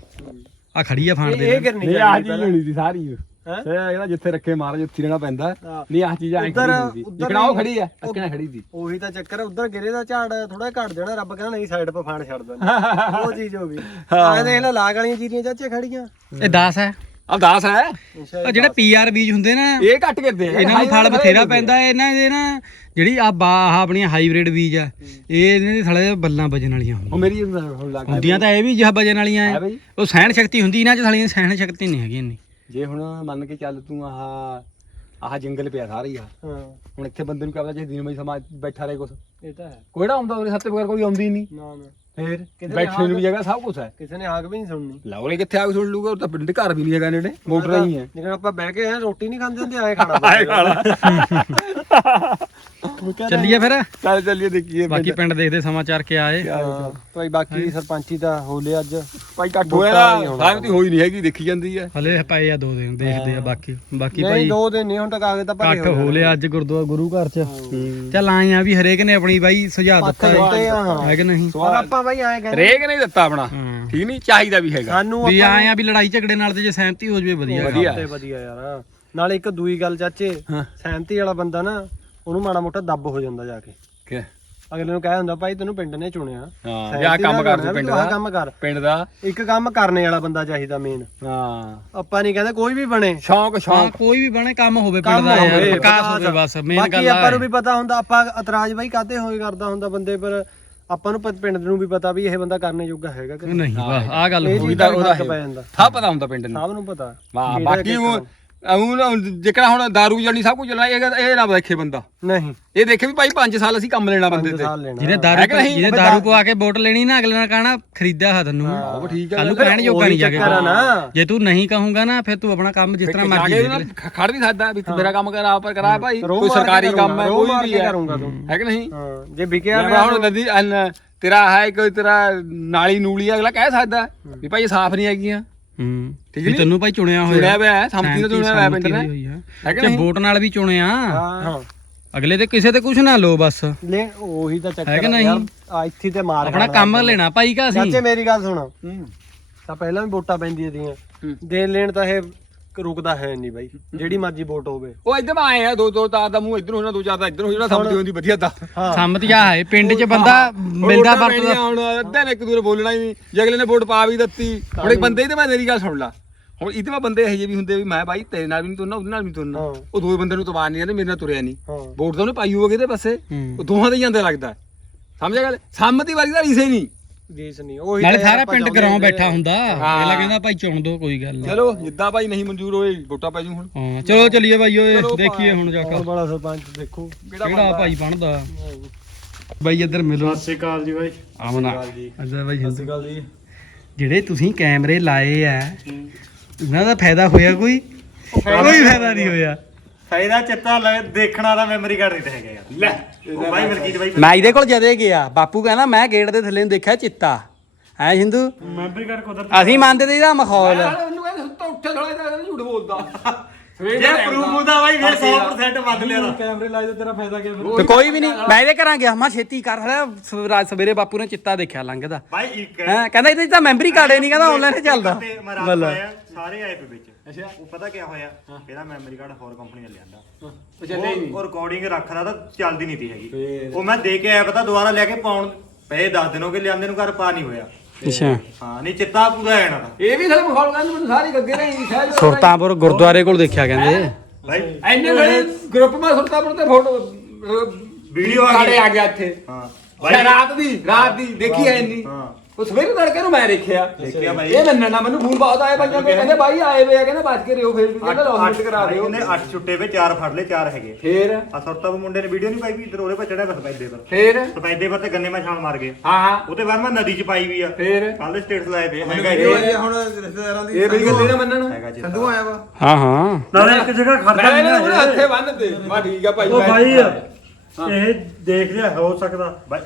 A: ਆ ਖੜੀ ਆ ਫਾਂਡ
C: ਇਹ
A: ਦੇ
C: ਇਹ
A: ਨਾਲ।
C: ਕਰਨੀ
B: ਨਹੀਂ ਆਹ ਚੀਜ਼ ਹੋਣੀ ਸੀ ਸਾਰੀ।
C: ਹੈ?
B: ਇਹ ਇਹਦਾ ਜਿੱਥੇ ਰੱਖੇ ਮਾਰ ਜਿੱਥੇ ਰਹਿਣਾ ਪੈਂਦਾ।
C: ਹਾਂ।
B: ਨਹੀਂ ਆਹ ਚੀਜ਼ ਐਂ
C: ਉੱਧਰ-
B: ਖੜੀ ਹੁੰਦੀ
C: ਉੱਧਰ
B: ਉਹ
C: ਨਹੀਂ-
B: ਖੜੀ ਆ ਅੱਕਣਾ ਖੜੀ ਦੀ
C: ਉਹੀ ਤਾਂ ਚੱਕਰ ਹੈ ਉਧਰ ਗਿਰੇ ਦਾ ਝਾੜ ਥੋੜਾ ਘਟ ਜਾਣਾ ਰੱਬ ਕਹਿੰਦਾ ਨਹੀਂ ਸਾਈਡ 'ਤੇ ਫਾਣ ਛੱਡ ਦੇਣਾ (laughs) ਉਹ ਚੀਜ਼ ਹੋ ਗਈ। ਆਹ ਦੇਖ ਲੈ ਲਾਗ ਵਾਲੀਆਂ ਜੀਰੀਆਂ ਚਾਚੇ ਖੜੀਆਂ।
A: ਇਹ 10 ਹੈ।
B: ਆ 10 ਹੈ।
A: ਉਹ ਜਿਹੜੇ ਪੀਆਰ ਬੀਜ ਹੁੰਦੇ ਨਾ
B: ਇਹ ਘੱਟ ਕਰਦੇ ਆ
A: ਇਹਨਾਂ ਨੂੰ ਫਲ ਬਥੇਰਾ ਪੈਂਦਾ ਹੈ, ਇਹਨਾਂ ਦੇ ਨਾ ਜਿਹੜੀ ਆ ਬਾ ਆਹ ਆਪਣੀਆਂ ਹਾਈਬ੍ਰਿਡ ਬੀਜ ਆ ਇਹ ਇਹਨਾਂ ਦੇ ਥਲੇ ਬੱਲਾਂ ਵਜਣ ਵਾਲੀਆਂ ਹੁੰਦੀਆਂ
B: ਉਹ ਮੇਰੀ ਹੁਣ ਲੱਗ
A: ਹੁੰਦੀਆਂ ਤਾਂ ਇਹ ਵੀ ਜਿਹਾ ਵਜਣ ਵਾਲੀਆਂ
B: ਹੈ
A: ਆ
B: ਬਈ।
A: ਉਹ ਸਹਿਣ ਸ਼ਕਤੀ ਹੁੰਦੀ ਇਹਨਾਂ ਚ ਥਲੀਆਂ ਸਹਿਣ ਸ਼ਕਤੀ ਨਹੀਂ ਹੈਗੀ ਇੰਨੀ।
B: ਜੇ ਹੁਣ ਮੰਨ ਕੇ ਚੱਲ ਤੂੰ ਆਹ ਆਹ ਜੰਗਲ ਪਿਆ ਸਾਰਾ ਹੀ ਆ।
C: ਹਾਂ।
B: ਹੁਣ ਇੱਥੇ ਬੰਦੇ ਨੂੰ ਕਹਦਾ ਜੇ ਦਿਨ ਮਈ ਸਮਾਜ ਬੈਠਾ ਰਹੇ ਕੁਛ।
C: ਇਹ ਤਾਂ ਹੈ।
B: ਕੋਈ ਨਾ ਆਉਂਦਾ ਉਹਦੇ ਹੱਥੇ ਬਗੈਰ ਕੋਈ ਆਉਂਦੀ ਨਹੀਂ।
C: ਨਾ ਨਾ।
B: ਫੇਰ ਬੈਠਣ ਨੂੰ ਵੀ ਜਗ੍ਹਾ ਸਭ ਕੁਝ ਹੈ।
C: ਕਿਸੇ ਨੇ ਆਗ ਵੀ ਨਹੀਂ ਸੁਣਨੀ।
B: ਲੌਰੇ ਕਿੱਥੇ ਆ ਕੇ ਸੁਣ ਲੂਗਾ ਉਹ ਤਾਂ ਪਿੰਡ ਘਰ ਵੀ ਨਹੀਂ ਹੈਗਾ ਨੇੜੇ ਮੋਟਰ ਹੀ ਹੈ
C: ਜਿਵੇਂ ਆਪਾਂ ਬਹਿ ਕੇ ਰੋਟੀ ਨਹੀਂ ਖਾਂਦੇ ਹੁੰਦੇ ਆਏ ਖਾਣਾ ਆਏ ਖਾਣਾ।
A: ਚੱਲੀਏ ਫਿਰ?
B: ਚੱਲ ਚੱਲੀਏ ਦੇਖੀਏ
A: ਬਾਕੀ ਪਿੰਡ ਦੇਖਦੇ ਸਮਾਚਾਰ ਕੀ ਆਏ।
C: ਭਾਈ ਬਾਕੀ ਸਰਪੰਚੀ ਦਾ ਹੋ ਲਿਆ ਅੱਜ।
B: ਭਾਈ ਕੱਟ ਹੋਇਆ ਨਾ ਸਾਹਮਤੀ ਹੋਈ ਨਹੀਂ ਹੈਗੀ ਦੇਖੀ ਜਾਂਦੀ ਹੈ
A: ਹਲੇ ਪਏ ਆ ਦੋ ਦਿਨ ਦੇਖਦੇ ਆ ਬਾਕੀ। ਬਾਕੀ
C: ਨਹੀਂ
A: ਭਾਈ
C: ਦੋ ਦਿਨ ਨਹੀਂ ਹੁਣ ਤੱਕ ਆਗੇ ਤਾਂ ਭਰੇ
A: ਇਕੱਠ ਹੋ ਲਿਆ ਅੱਜ ਗੁਰਦੁਆਰਾ ਗੁਰੂ ਘਰ ਚ। ਚੱਲ ਆਏ ਆ ਵੀ ਹਰੇਕ ਨੇ ਆਪਣੀ ਬਾਈ ਸੁਝਾਅ ਦਿੱਤਾ। ਹੈ। ਹੈ ਕਿ ਨਹੀਂ?
C: ਆਪਾਂ ਭਾਈ ਆਏ ਕਹਿੰਦੇ।
B: ਰੇਗ ਨਹੀਂ ਦਿੱਤਾ ਆਪਣਾ। ਠੀਕ ਨਹੀਂ ਚਾਹੀਦਾ ਵੀ ਹੈਗਾ।
C: ਸਾਨੂੰ
A: ਵੀ ਆਏ ਆ ਵੀ ਲੜਾਈ ਝਗੜੇ ਨਾਲ ਤੇ ਜੇ ਸਹਿਮਤੀ ਹੋ ਜਵੇ ਵਧੀਆ।
B: ਵਧੀਆ।
C: ਵਧੀਆ ਵਧੀਆ ਯਾਰ। ਨਾਲੇ ਇੱਕ ਦੂਈ ਗੱਲ ਚਾਚੇ ਸਹਿਮਤੀ ਵਾਲਾ ਬੰਦਾ ਨਾ ਉਹਨੂੰ ਮਾੜਾ ਮੋਟਾ ਦੱਬ ਹੋ ਜਾਂਦਾ ਜਾ ਕੇ।
B: ਕਿ?
C: ਅਗਲੇ ਨੂੰ ਕਹਿ ਹੁੰਦਾ ਭਾਈ ਤੈਨੂੰ ਪਿੰਡ ਨੇ ਚੁਣਿਆ।
B: ਹਾਂ ਜਾਂ ਕੰਮ ਕਰ ਤੂੰ ਪਿੰਡ
C: ਤੂੰ
B: ਦਾ।
C: ਕੰਮ ਕਰ।
B: ਪਿੰਡ ਦਾ।
C: ਇੱਕ ਕੰਮ ਕਰਨੇ ਵਾਲਾ ਬੰਦਾ ਚਾਹੀਦਾ ਮੇਨ
B: ਹਾਂ।
C: ਆਪਾਂ ਨਹੀਂ ਕਹਿੰਦੇ ਕੋਈ ਵੀ ਬਣੇ।
B: ਸ਼ੌਂਕ
A: ਹਾਂ
B: ਸ਼ੌਂਕ।
A: ਕੋਈ ਵੀ ਬਣੇ ਕੰਮ ਹੋਵੇ ਪਿੰਡ ਦਾ ਵਿਕਾਸ। ਹੋਵੇ ਬਸ ਮੇਨ
C: ਬਾਕੀ
A: ਗੱਲ
C: ਆਪਾਂ
A: ਆ
C: ਨੂੰ ਵੀ ਪਤਾ ਹੁੰਦਾ ਆਪਾਂ ਇਤਰਾਜ਼ ਬਾਈ ਕਾਤੇ ਹੋਏ ਕਰਦਾ ਹੁੰਦਾ ਬੰਦੇ ਪਰ ਆਪਾਂ ਨੂੰ ਪਿੰਡ ਨੂੰ ਵੀ ਪਤਾ ਵੀ ਇਹ ਬੰਦਾ ਕਰਨੇ ਜੋਗਾ ਹੈਗਾ ਕਿ ਨਹੀਂ।
A: ਆ ਗੱਲ ਹੋਈ
B: ਦਾ ਉਹਦਾ
C: ਪੈ ਜਾਂਦਾ।
B: ਸਭ ਪਤਾ ਹੁੰਦਾ ਪਿੰਡ ਨੂੰ।
C: ਸਭ ਨੂੰ ਪਤਾ।
B: ਬਾਕੀ ਉਹ ਉਹ ਜਿਕੜਾ ਹੁਣ दारू ਜਲਣੀ ਸਭ ਕੁਝ ਚੱਲਣਾ ਇਹ ਇਹ ਨਾ ਦੇਖੇ ਬੰਦਾ।
C: ਨਹੀਂ।
B: ਇਹ ਦੇਖੇ ਵੀ ਭਾਈ 5 ਸਾਲ ਅਸੀਂ ਕੰਮ ਲੈਣਾ ਬੰਦੇ ਤੇ।
A: ਜਿਹਨੇ
B: ਨਹੀਂ?
A: ਜਿਹਨੇ ਦਾਰੂ ਪਵਾ ਕੇ ਵੋਟ ਲੈਣੀ ਨਾ ਅਗਲੇ ਨਾਲ ਕਹਣਾ ਖਰੀਦਿਆ ਹਾ ਤੈਨੂੰ।
B: ਉਹ ਠੀਕ
A: ਕੱਲੂ
B: ਹੈ
A: ਕਹਿਣ ਜੋਗਾ ਨਹੀਂ ਜਾ ਕੇ।
C: ਚੱਕਰ ਆ ਨਾ।
A: ਜੇ ਤੂੰ ਨਹੀਂ ਕਹੂੰਗਾ ਨਾ ਫਿਰ ਤੂੰ ਆਪਣਾ ਕੰਮ ਜਿਸ ਤਰ੍ਹਾਂ ਮਰਜ਼ੀ
B: ਖੜ ਵੀ ਸਕਦਾ ਵੀ ਤੂੰ ਮੇਰਾ ਕੰਮ ਕਰਾ ਪਰ ਕਰਾ ਭਾਈ। ਕੋਈ ਸਰਕਾਰੀ ਕੰਮ ਹੈ ਕੋਈ
C: ਮਾਰ
B: ਵੀ
C: ਕੇ
B: ਹੈ।
C: ਕਰੂੰਗਾ ਤੂੰ।
B: ਹੈ ਕਿ ਨਹੀਂ?
C: ਹਾਂ ਜੇ ਵਿਕਿਆ
B: ਹੁਣ ਨਦੀ ਤੇਰਾ ਹੈ ਕੋਈ ਤੇਰਾ ਨਾਲੀ ਨੂਲੀ ਅਗਲਾ ਕਹਿ ਸਕਦਾ ਵੀ ਭਾਈ ਸਾਫ਼ ਨਹੀਂ ਹੈਗੀਆਂ।
A: ਹੂੰ।
B: ਠੀਕ
A: ਵੀ? ਤੈਨੂੰ ਭਾਈ ਚੁਣਿਆ ਹੋਇਆ।
B: ਚੁਣਿਆ ਹੋਇਆ ਹੈ, ਸੰਮਤੀ ਨਾਲ ਚੁਣਿਆ ਹੋਇਆ ਪਿੰਡ ਨੇ। ਹੈ ਕਿ
A: ਤੇ
B: ਨਹੀਂ?
A: ਵੋਟ ਨਾਲ ਵੀ ਚੁਣਿਆ?
C: ਹਾਂ।
A: ਅਗਲੇ ਤੇ ਕਿਸੇ ਤੇ ਕੁਝ ਨਾ ਲੋ ਬਸ।
C: ਲੈ ਉਹੀ ਤਾਂ ਚੱਕਰ
A: ਹੈ ਕਿ ਨਹੀਂ?
C: ਆ ਇੱਥੇ ਤੇ ਮਾਰ
A: ਆਪਣਾ
C: ਖਾਣਾ
A: ਕੰਮ ਲੈਣਾ ਭਾਈ ਕਾ ਅਸੀਂ
C: ਚਾਚੇ ਮੇਰੀ ਗੱਲ ਸੁਣ।
B: ਹੂੰ।
C: ਤਾਂ ਪਹਿਲਾਂ ਵੀ ਵੋਟਾਂ ਪੈਂਦੀਆਂ ਦੀਆਂ।
B: ਹੂੰ।
C: ਦੇਣ ਲੈਣ ਤਾਂ ਇਹ ਰੁਕਦਾ ਹੈ ਨਹੀਂ ਬਾਈ ਜਿਹੜੀ ਮਰਜ਼ੀ ਵੋਟ ਹੋਵੇ।
B: ਉਹ ਇੱਧਰ ਆਏ ਆ ਦੋ ਦੋ ਤਾਰ ਦਾ ਮੂੰਹ ਇੱਧਰ ਹੋਣਾ ਦੋ ਚਾਰ ਦਾ ਇੱਧਰ ਹੋ ਜਾਣਾ ਸੰਮਤੀ ਹੁੰਦੀ ਵਧੀਆ ਦਾ
C: ਹਾਂ।
A: ਸੰਮਤੀ ਆ ਹੈ ਪਿੰਡ 'ਚ ਬੰਦਾ ਮਿਲਦਾ ਵਰਤਦਾ
B: ਹੁਣ ਅੱਧੇ ਨੇ ਇੱਕ ਦੂਰੇ ਬੋਲਣਾ ਹੀ ਨਹੀਂ। ਜੇ ਅਗਲੇ ਨੇ ਵੋਟ ਪਾ ਵੀ ਦਿੱਤੀ ਹੁਣ ਇੱਕ ਬੰਦੇ ਹੀ ਤੇ ਮੈਂ ਮੇਰੀ ਗੱਲ ਸੁਣ ਲਾ। ਹੁਣ ਇਹਦੇ ਵਿੱਚ ਬੰਦੇ ਇਹੋ ਜਿਹੇ ਵੀ ਹੁੰਦੇ ਵੀ ਮੈਂ ਬਾਈ ਤੇਰੇ ਨਾਲ ਵੀ ਨਹੀਂ ਤੁਰਨਾ ਉਹਦੇ ਨਾਲ ਵੀ ਨਹੀਂ ਤੁਰਨਾ। ਉਹ ਦੋਵੇਂ ਬੰਦੇ ਨੂੰ ਤਬਾਰ ਨਹੀਂ ਜਾਂਦੇ ਮੇਰੇ ਨਾਲ ਤੁਰਿਆ ਨਹੀਂ। ਵੋਟ ਤਾਂ ਉਹਨੇ ਪਾਈ ਹੋਵੇ ਇਹਦੇ ਪਾਸੇ। ਉਹ ਦੋਹਾਂ ਦੇ ਜਾਂਦੇ ਲੱਗਦਾ। ਸਮਝਿਆ ਗੱਲ? ਸੰਮਤੀ ਵਾਲੀ ਤਾਂ ਰੀਸੇ ਨਹੀਂ।
C: ਜੀਸ ਨਹੀਂ ਉਹੀ
A: ਨਾਲੇ
C: ਤਾਂ
A: ਸਾਰਾ
C: ਆਪਾਂ
A: ਪਿੰਡ
C: ਚਾਹੁੰਦੇ
A: ਗਰਾਉਂ ਬੈਠਾ ਹੁੰਦਾ।
B: ਹਾਂ।
A: ਅਗਲਾ ਕਹਿੰਦਾ ਭਾਈ ਚੁਣ ਦੋ ਕੋਈ ਗੱਲ ਨਹੀਂ।
B: ਚਲੋ ਜਿੱਦਾਂ ਭਾਈ ਨਹੀਂ ਮਨਜ਼ੂਰ ਹੋਏ ਵੋਟਾਂ ਪੈ ਜੂ ਹੁਣ।
A: ਹਾਂ ਚਲੋ ਚਲੀਏ ਭਾਈ ਓਏ
B: ਚਲੋ
A: ਦੇਖੀਏ ਹੁਣ ਜਾ ਕੇ।
C: ਬੜਾ ਸਰਪੰਚ ਦੇਖੋ
A: ਕਿਹੜਾ ਭਾਈ ਬਣਦਾ? ਬਾਈ ਇੱਧਰ ਮਿਲੋ।
C: ਸਤਿ ਸ਼੍ਰੀ ਅਕਾਲ ਜੀ ਬਾਈ
A: ਆਮਨਾ। ਅੱਛਾ ਭਾਈ ਹਿੰਦੂ
C: ਅਕਾਲ ਜੀ।
A: ਜਿਹੜੇ ਤੁਸੀਂ ਕੈਮਰੇ ਲਾਏ ਆ ਉਹਨਾਂ ਦਾ ਫਾਇਦਾ ਹੋਇਆ ਕੋਈ? ਕੋਈ ਫਾਇਦਾ ਨਹੀਂ ਹੋਇਆ।
D: ਫਾਇਦਾ ਚਿੱਤਾ ਲੈ ਦੇਖਣਾ ਦਾ ਮੈਮਰੀ ਕਾਰਡ ਨਹੀਂ ਤਾਂ ਹੈਗਾ ਯਾਰ। ਲੈ ਉਹ ਬਾਈ ਮਲਕੀਤ ਬਾਈ
A: ਮੈਂ ਇਹਦੇ ਕੋਲ ਜਦੇ ਗਿਆ ਬਾਪੂ ਕਹਿੰਦਾ ਮੈਂ ਗੇਟ ਦੇ ਥੱਲੇ ਨੂੰ ਦੇਖਿਆ ਚਿੱਤਾ ਹੈ ਹਿੰਦੂ
D: ਮੈਮਰੀ ਕਾਰਡ ਕੁਦਰਤ
A: ਅਸੀਂ ਮੰਨਦੇ ਤੇ ਇਹਦਾ ਮਖੌਲ।
B: ਮੈਨੂੰ ਕਹਿੰਦੇ ਸੁੱਤਾ ਉੱਠਿਆ ਥੋੜਾ ਜਿਹਾ ਝੂਠ ਬੋਲਦਾ। (laughs) ਸਵੇਰ
D: ਜੇ ਪ੍ਰੂਫ ਹੁੰਦਾ ਬਾਈ ਫਿਰ 100% ਮੰਨ ਲਿਆ। ਤਾਂ
C: ਕੈਮਰੇ ਲਾਏ ਤੇ ਤੇਰਾ ਫਾਇਦਾ ਕੀ
A: ਤੇ ਕੋਈ ਵੀ ਨਹੀਂ ਮੈਂ ਇਹਦੇ ਘਰਾਂ ਗਿਆ ਮੈਂ ਛੇਤੀ ਕਰ ਰਿਹਾ ਸਵੇਰਾ ਸਵੇਰੇ ਬਾਪੂ ਨੇ ਚਿੱਤਾ ਦੇਖਿਆ ਲੰਘਦਾ।
D: ਬਾਈ ਇੱਕ ਹੈ
A: ਹਾਂ ਕਹਿੰਦਾ ਇਹਦੇ 'ਚ ਤਾਂ ਮੈਮਰੀ ਕਾਰਡ ਹੀ ਨਹੀਂ ਕਹਿੰਦਾ ਆਨਲਾਈਨ ਚੱਲਦਾ।
D: ਮੈਂ ਰਾਤ ਨੂੰ ਆਇਆ ਸਾਰੇ ਆਏ ਪਏ ਵਿੱਚ। ਅੱਛਾ। ਉਹ ਪਤਾ ਕੀ ਹੋਇਆ? ਇਹਦਾ ਮੈਮਰੀ ਕਾਰਡ ਹੋਰ ਕੰਪਨੀ ਨੇ ਲਿਆਂਦਾ।
B: ਚੱਲੇ
D: ਉਹ- ਉਹ ਰਿਕਾਰਡਿੰਗ ਰੱਖਦਾ ਤਾਂ ਚੱਲਦੀ ਨਹੀਂ ਤੀ ਹੈਗੀ। ਉਹ ਮੈਂ ਦੇ ਕੇ ਆਇਆ ਪਤਾ ਦੁਬਾਰਾ ਲੈ ਕੇ ਪਾਉਣ। ਪਏ 10 ਦਿਨ ਹੋ ਗਏ ਲਿਆਂਦੇ ਨੂੰ ਘਰ ਪਾ ਨਹੀਂ ਹੋਇਆ।
A: ਅੱਛਾ।
D: ਹਾਂ ਨਹੀਂ ਚਿੱਤਾ ਪੂਰਾ ਹੈ ਨਾ
B: ਇਹ ਵੀ ਸਾਰੇ ਮਖੌਲ ਕਹਿੰਦੇ ਮੈਨੂੰ ਸਾਰੀ ਗੱਗੇ ਨਹੀਂ ਸ਼ਾਇਦ
A: ਸੁਲਤਾਨਪੁਰ ਗੁਰਦੁਆਰੇ ਕੋਲ ਦੇਖਿਆ ਕਹਿੰਦੇ।
D: ਬਾਈ।
B: ਐਨੇ ਵੇਲੇ ਗਰੁੱਪ ਮੈਂ ਸੁਲਤਾਨਪੁਰ ਤੇ ਫੋਟੋ
D: ਵੀਡੀਓ ਆ ਗਈ।
B: ਆ ਗਿਆ ਇੱਥੇ।
D: ਹਾਂ।
B: ਰਾਤ ਦੀ ਰਾਤ ਦੀ ਦੇਖੀ ਐ ਇੰਨੀ।
D: ਹਾਂ।
B: ਉਹ ਸਵੇਰੇ ਤੜਕੇ ਨੂੰ ਮੈਂ ਦੇਖਿਆ।
D: ਦੇਖਿਆ ਬਾਈ।
B: ਇਹ ਮੰਨਣਾ ਮੈਨੂੰ ਫੋਨ ਬਹੁਤ ਆਏ ਭਾਈਆਂ ਦੇ ਕਹਿੰਦੇ ਬਾਈ ਆਏ ਵੇ ਆ ਕਹਿੰਦੇ ਬਚ ਕੇ ਰਿਓ ਫੇਰ। ਵੀ ਕਹਿੰਦਾ ਲੌਸਮੈਂਟ ਕਰਾ ਦਿਓ।
D: ਉਹਨੇ 8 ਛੁੱਟੇ ਵੇ 4 ਫੜ ਲਏ 4 ਹੈਗੇ।
B: ਫੇਰ?
D: ਆ ਸੁਰਤਾ ਮੁੰਡੇ ਨੇ ਵੀਡੀਓ ਨਹੀਂ ਪਾਈ ਵੀ ਇਧਰ ਉਹਦੇ ਪਰ ਚੜਿਆ ਬਸ ਪੈਦੇ ਪਰ।
B: ਫੇਰ?
D: ਸਪੈਦੇ ਪਰ ਤੇ ਗੰਨੇ ਮੈਂ ਛਾਲ ਮਾਰ ਗਏ।
B: ਹਾਂ ਹਾਂ।
D: ਉਹਦੇ ਬਾਅਦ ਮੈਂ ਨਦੀ ਚ ਪਾਈ ਵੀ ਆ।
B: ਫੇਰ?
D: ਕੱਲ ਸਟੇਟਸ ਲਾਏ ਵੇ ਹੈਗਾ
B: ਇਹ
C: ਹੁਣ ਰਿਸ਼ਤੇਦਾਰਾਂ
B: ਇਹ ਮੇਰੀ ਗੱਲ ਨਹੀਂ ਮੰਨਣ।
D: ਜੀ।
C: ਆਇਆ ਵਾ।
A: ਹਾਂ ਹਾਂ।
D: ਨਾਲੇ ਇੱਕ ਜਗ੍ਹਾ
B: ਮੈਂ ਇਹਨਾਂ ਨੂੰ ਹੱਥੇ ਬੰਨ ਤੇ। ਮਾ ਠੀਕ ਆ ਭਾਈ
D: ਉਹ
B: ਮੈਂ-
D: ਭਾਈ ਇਹ ਦੇਖ ਲਿਆ ਹੋ ਸਕਦਾ।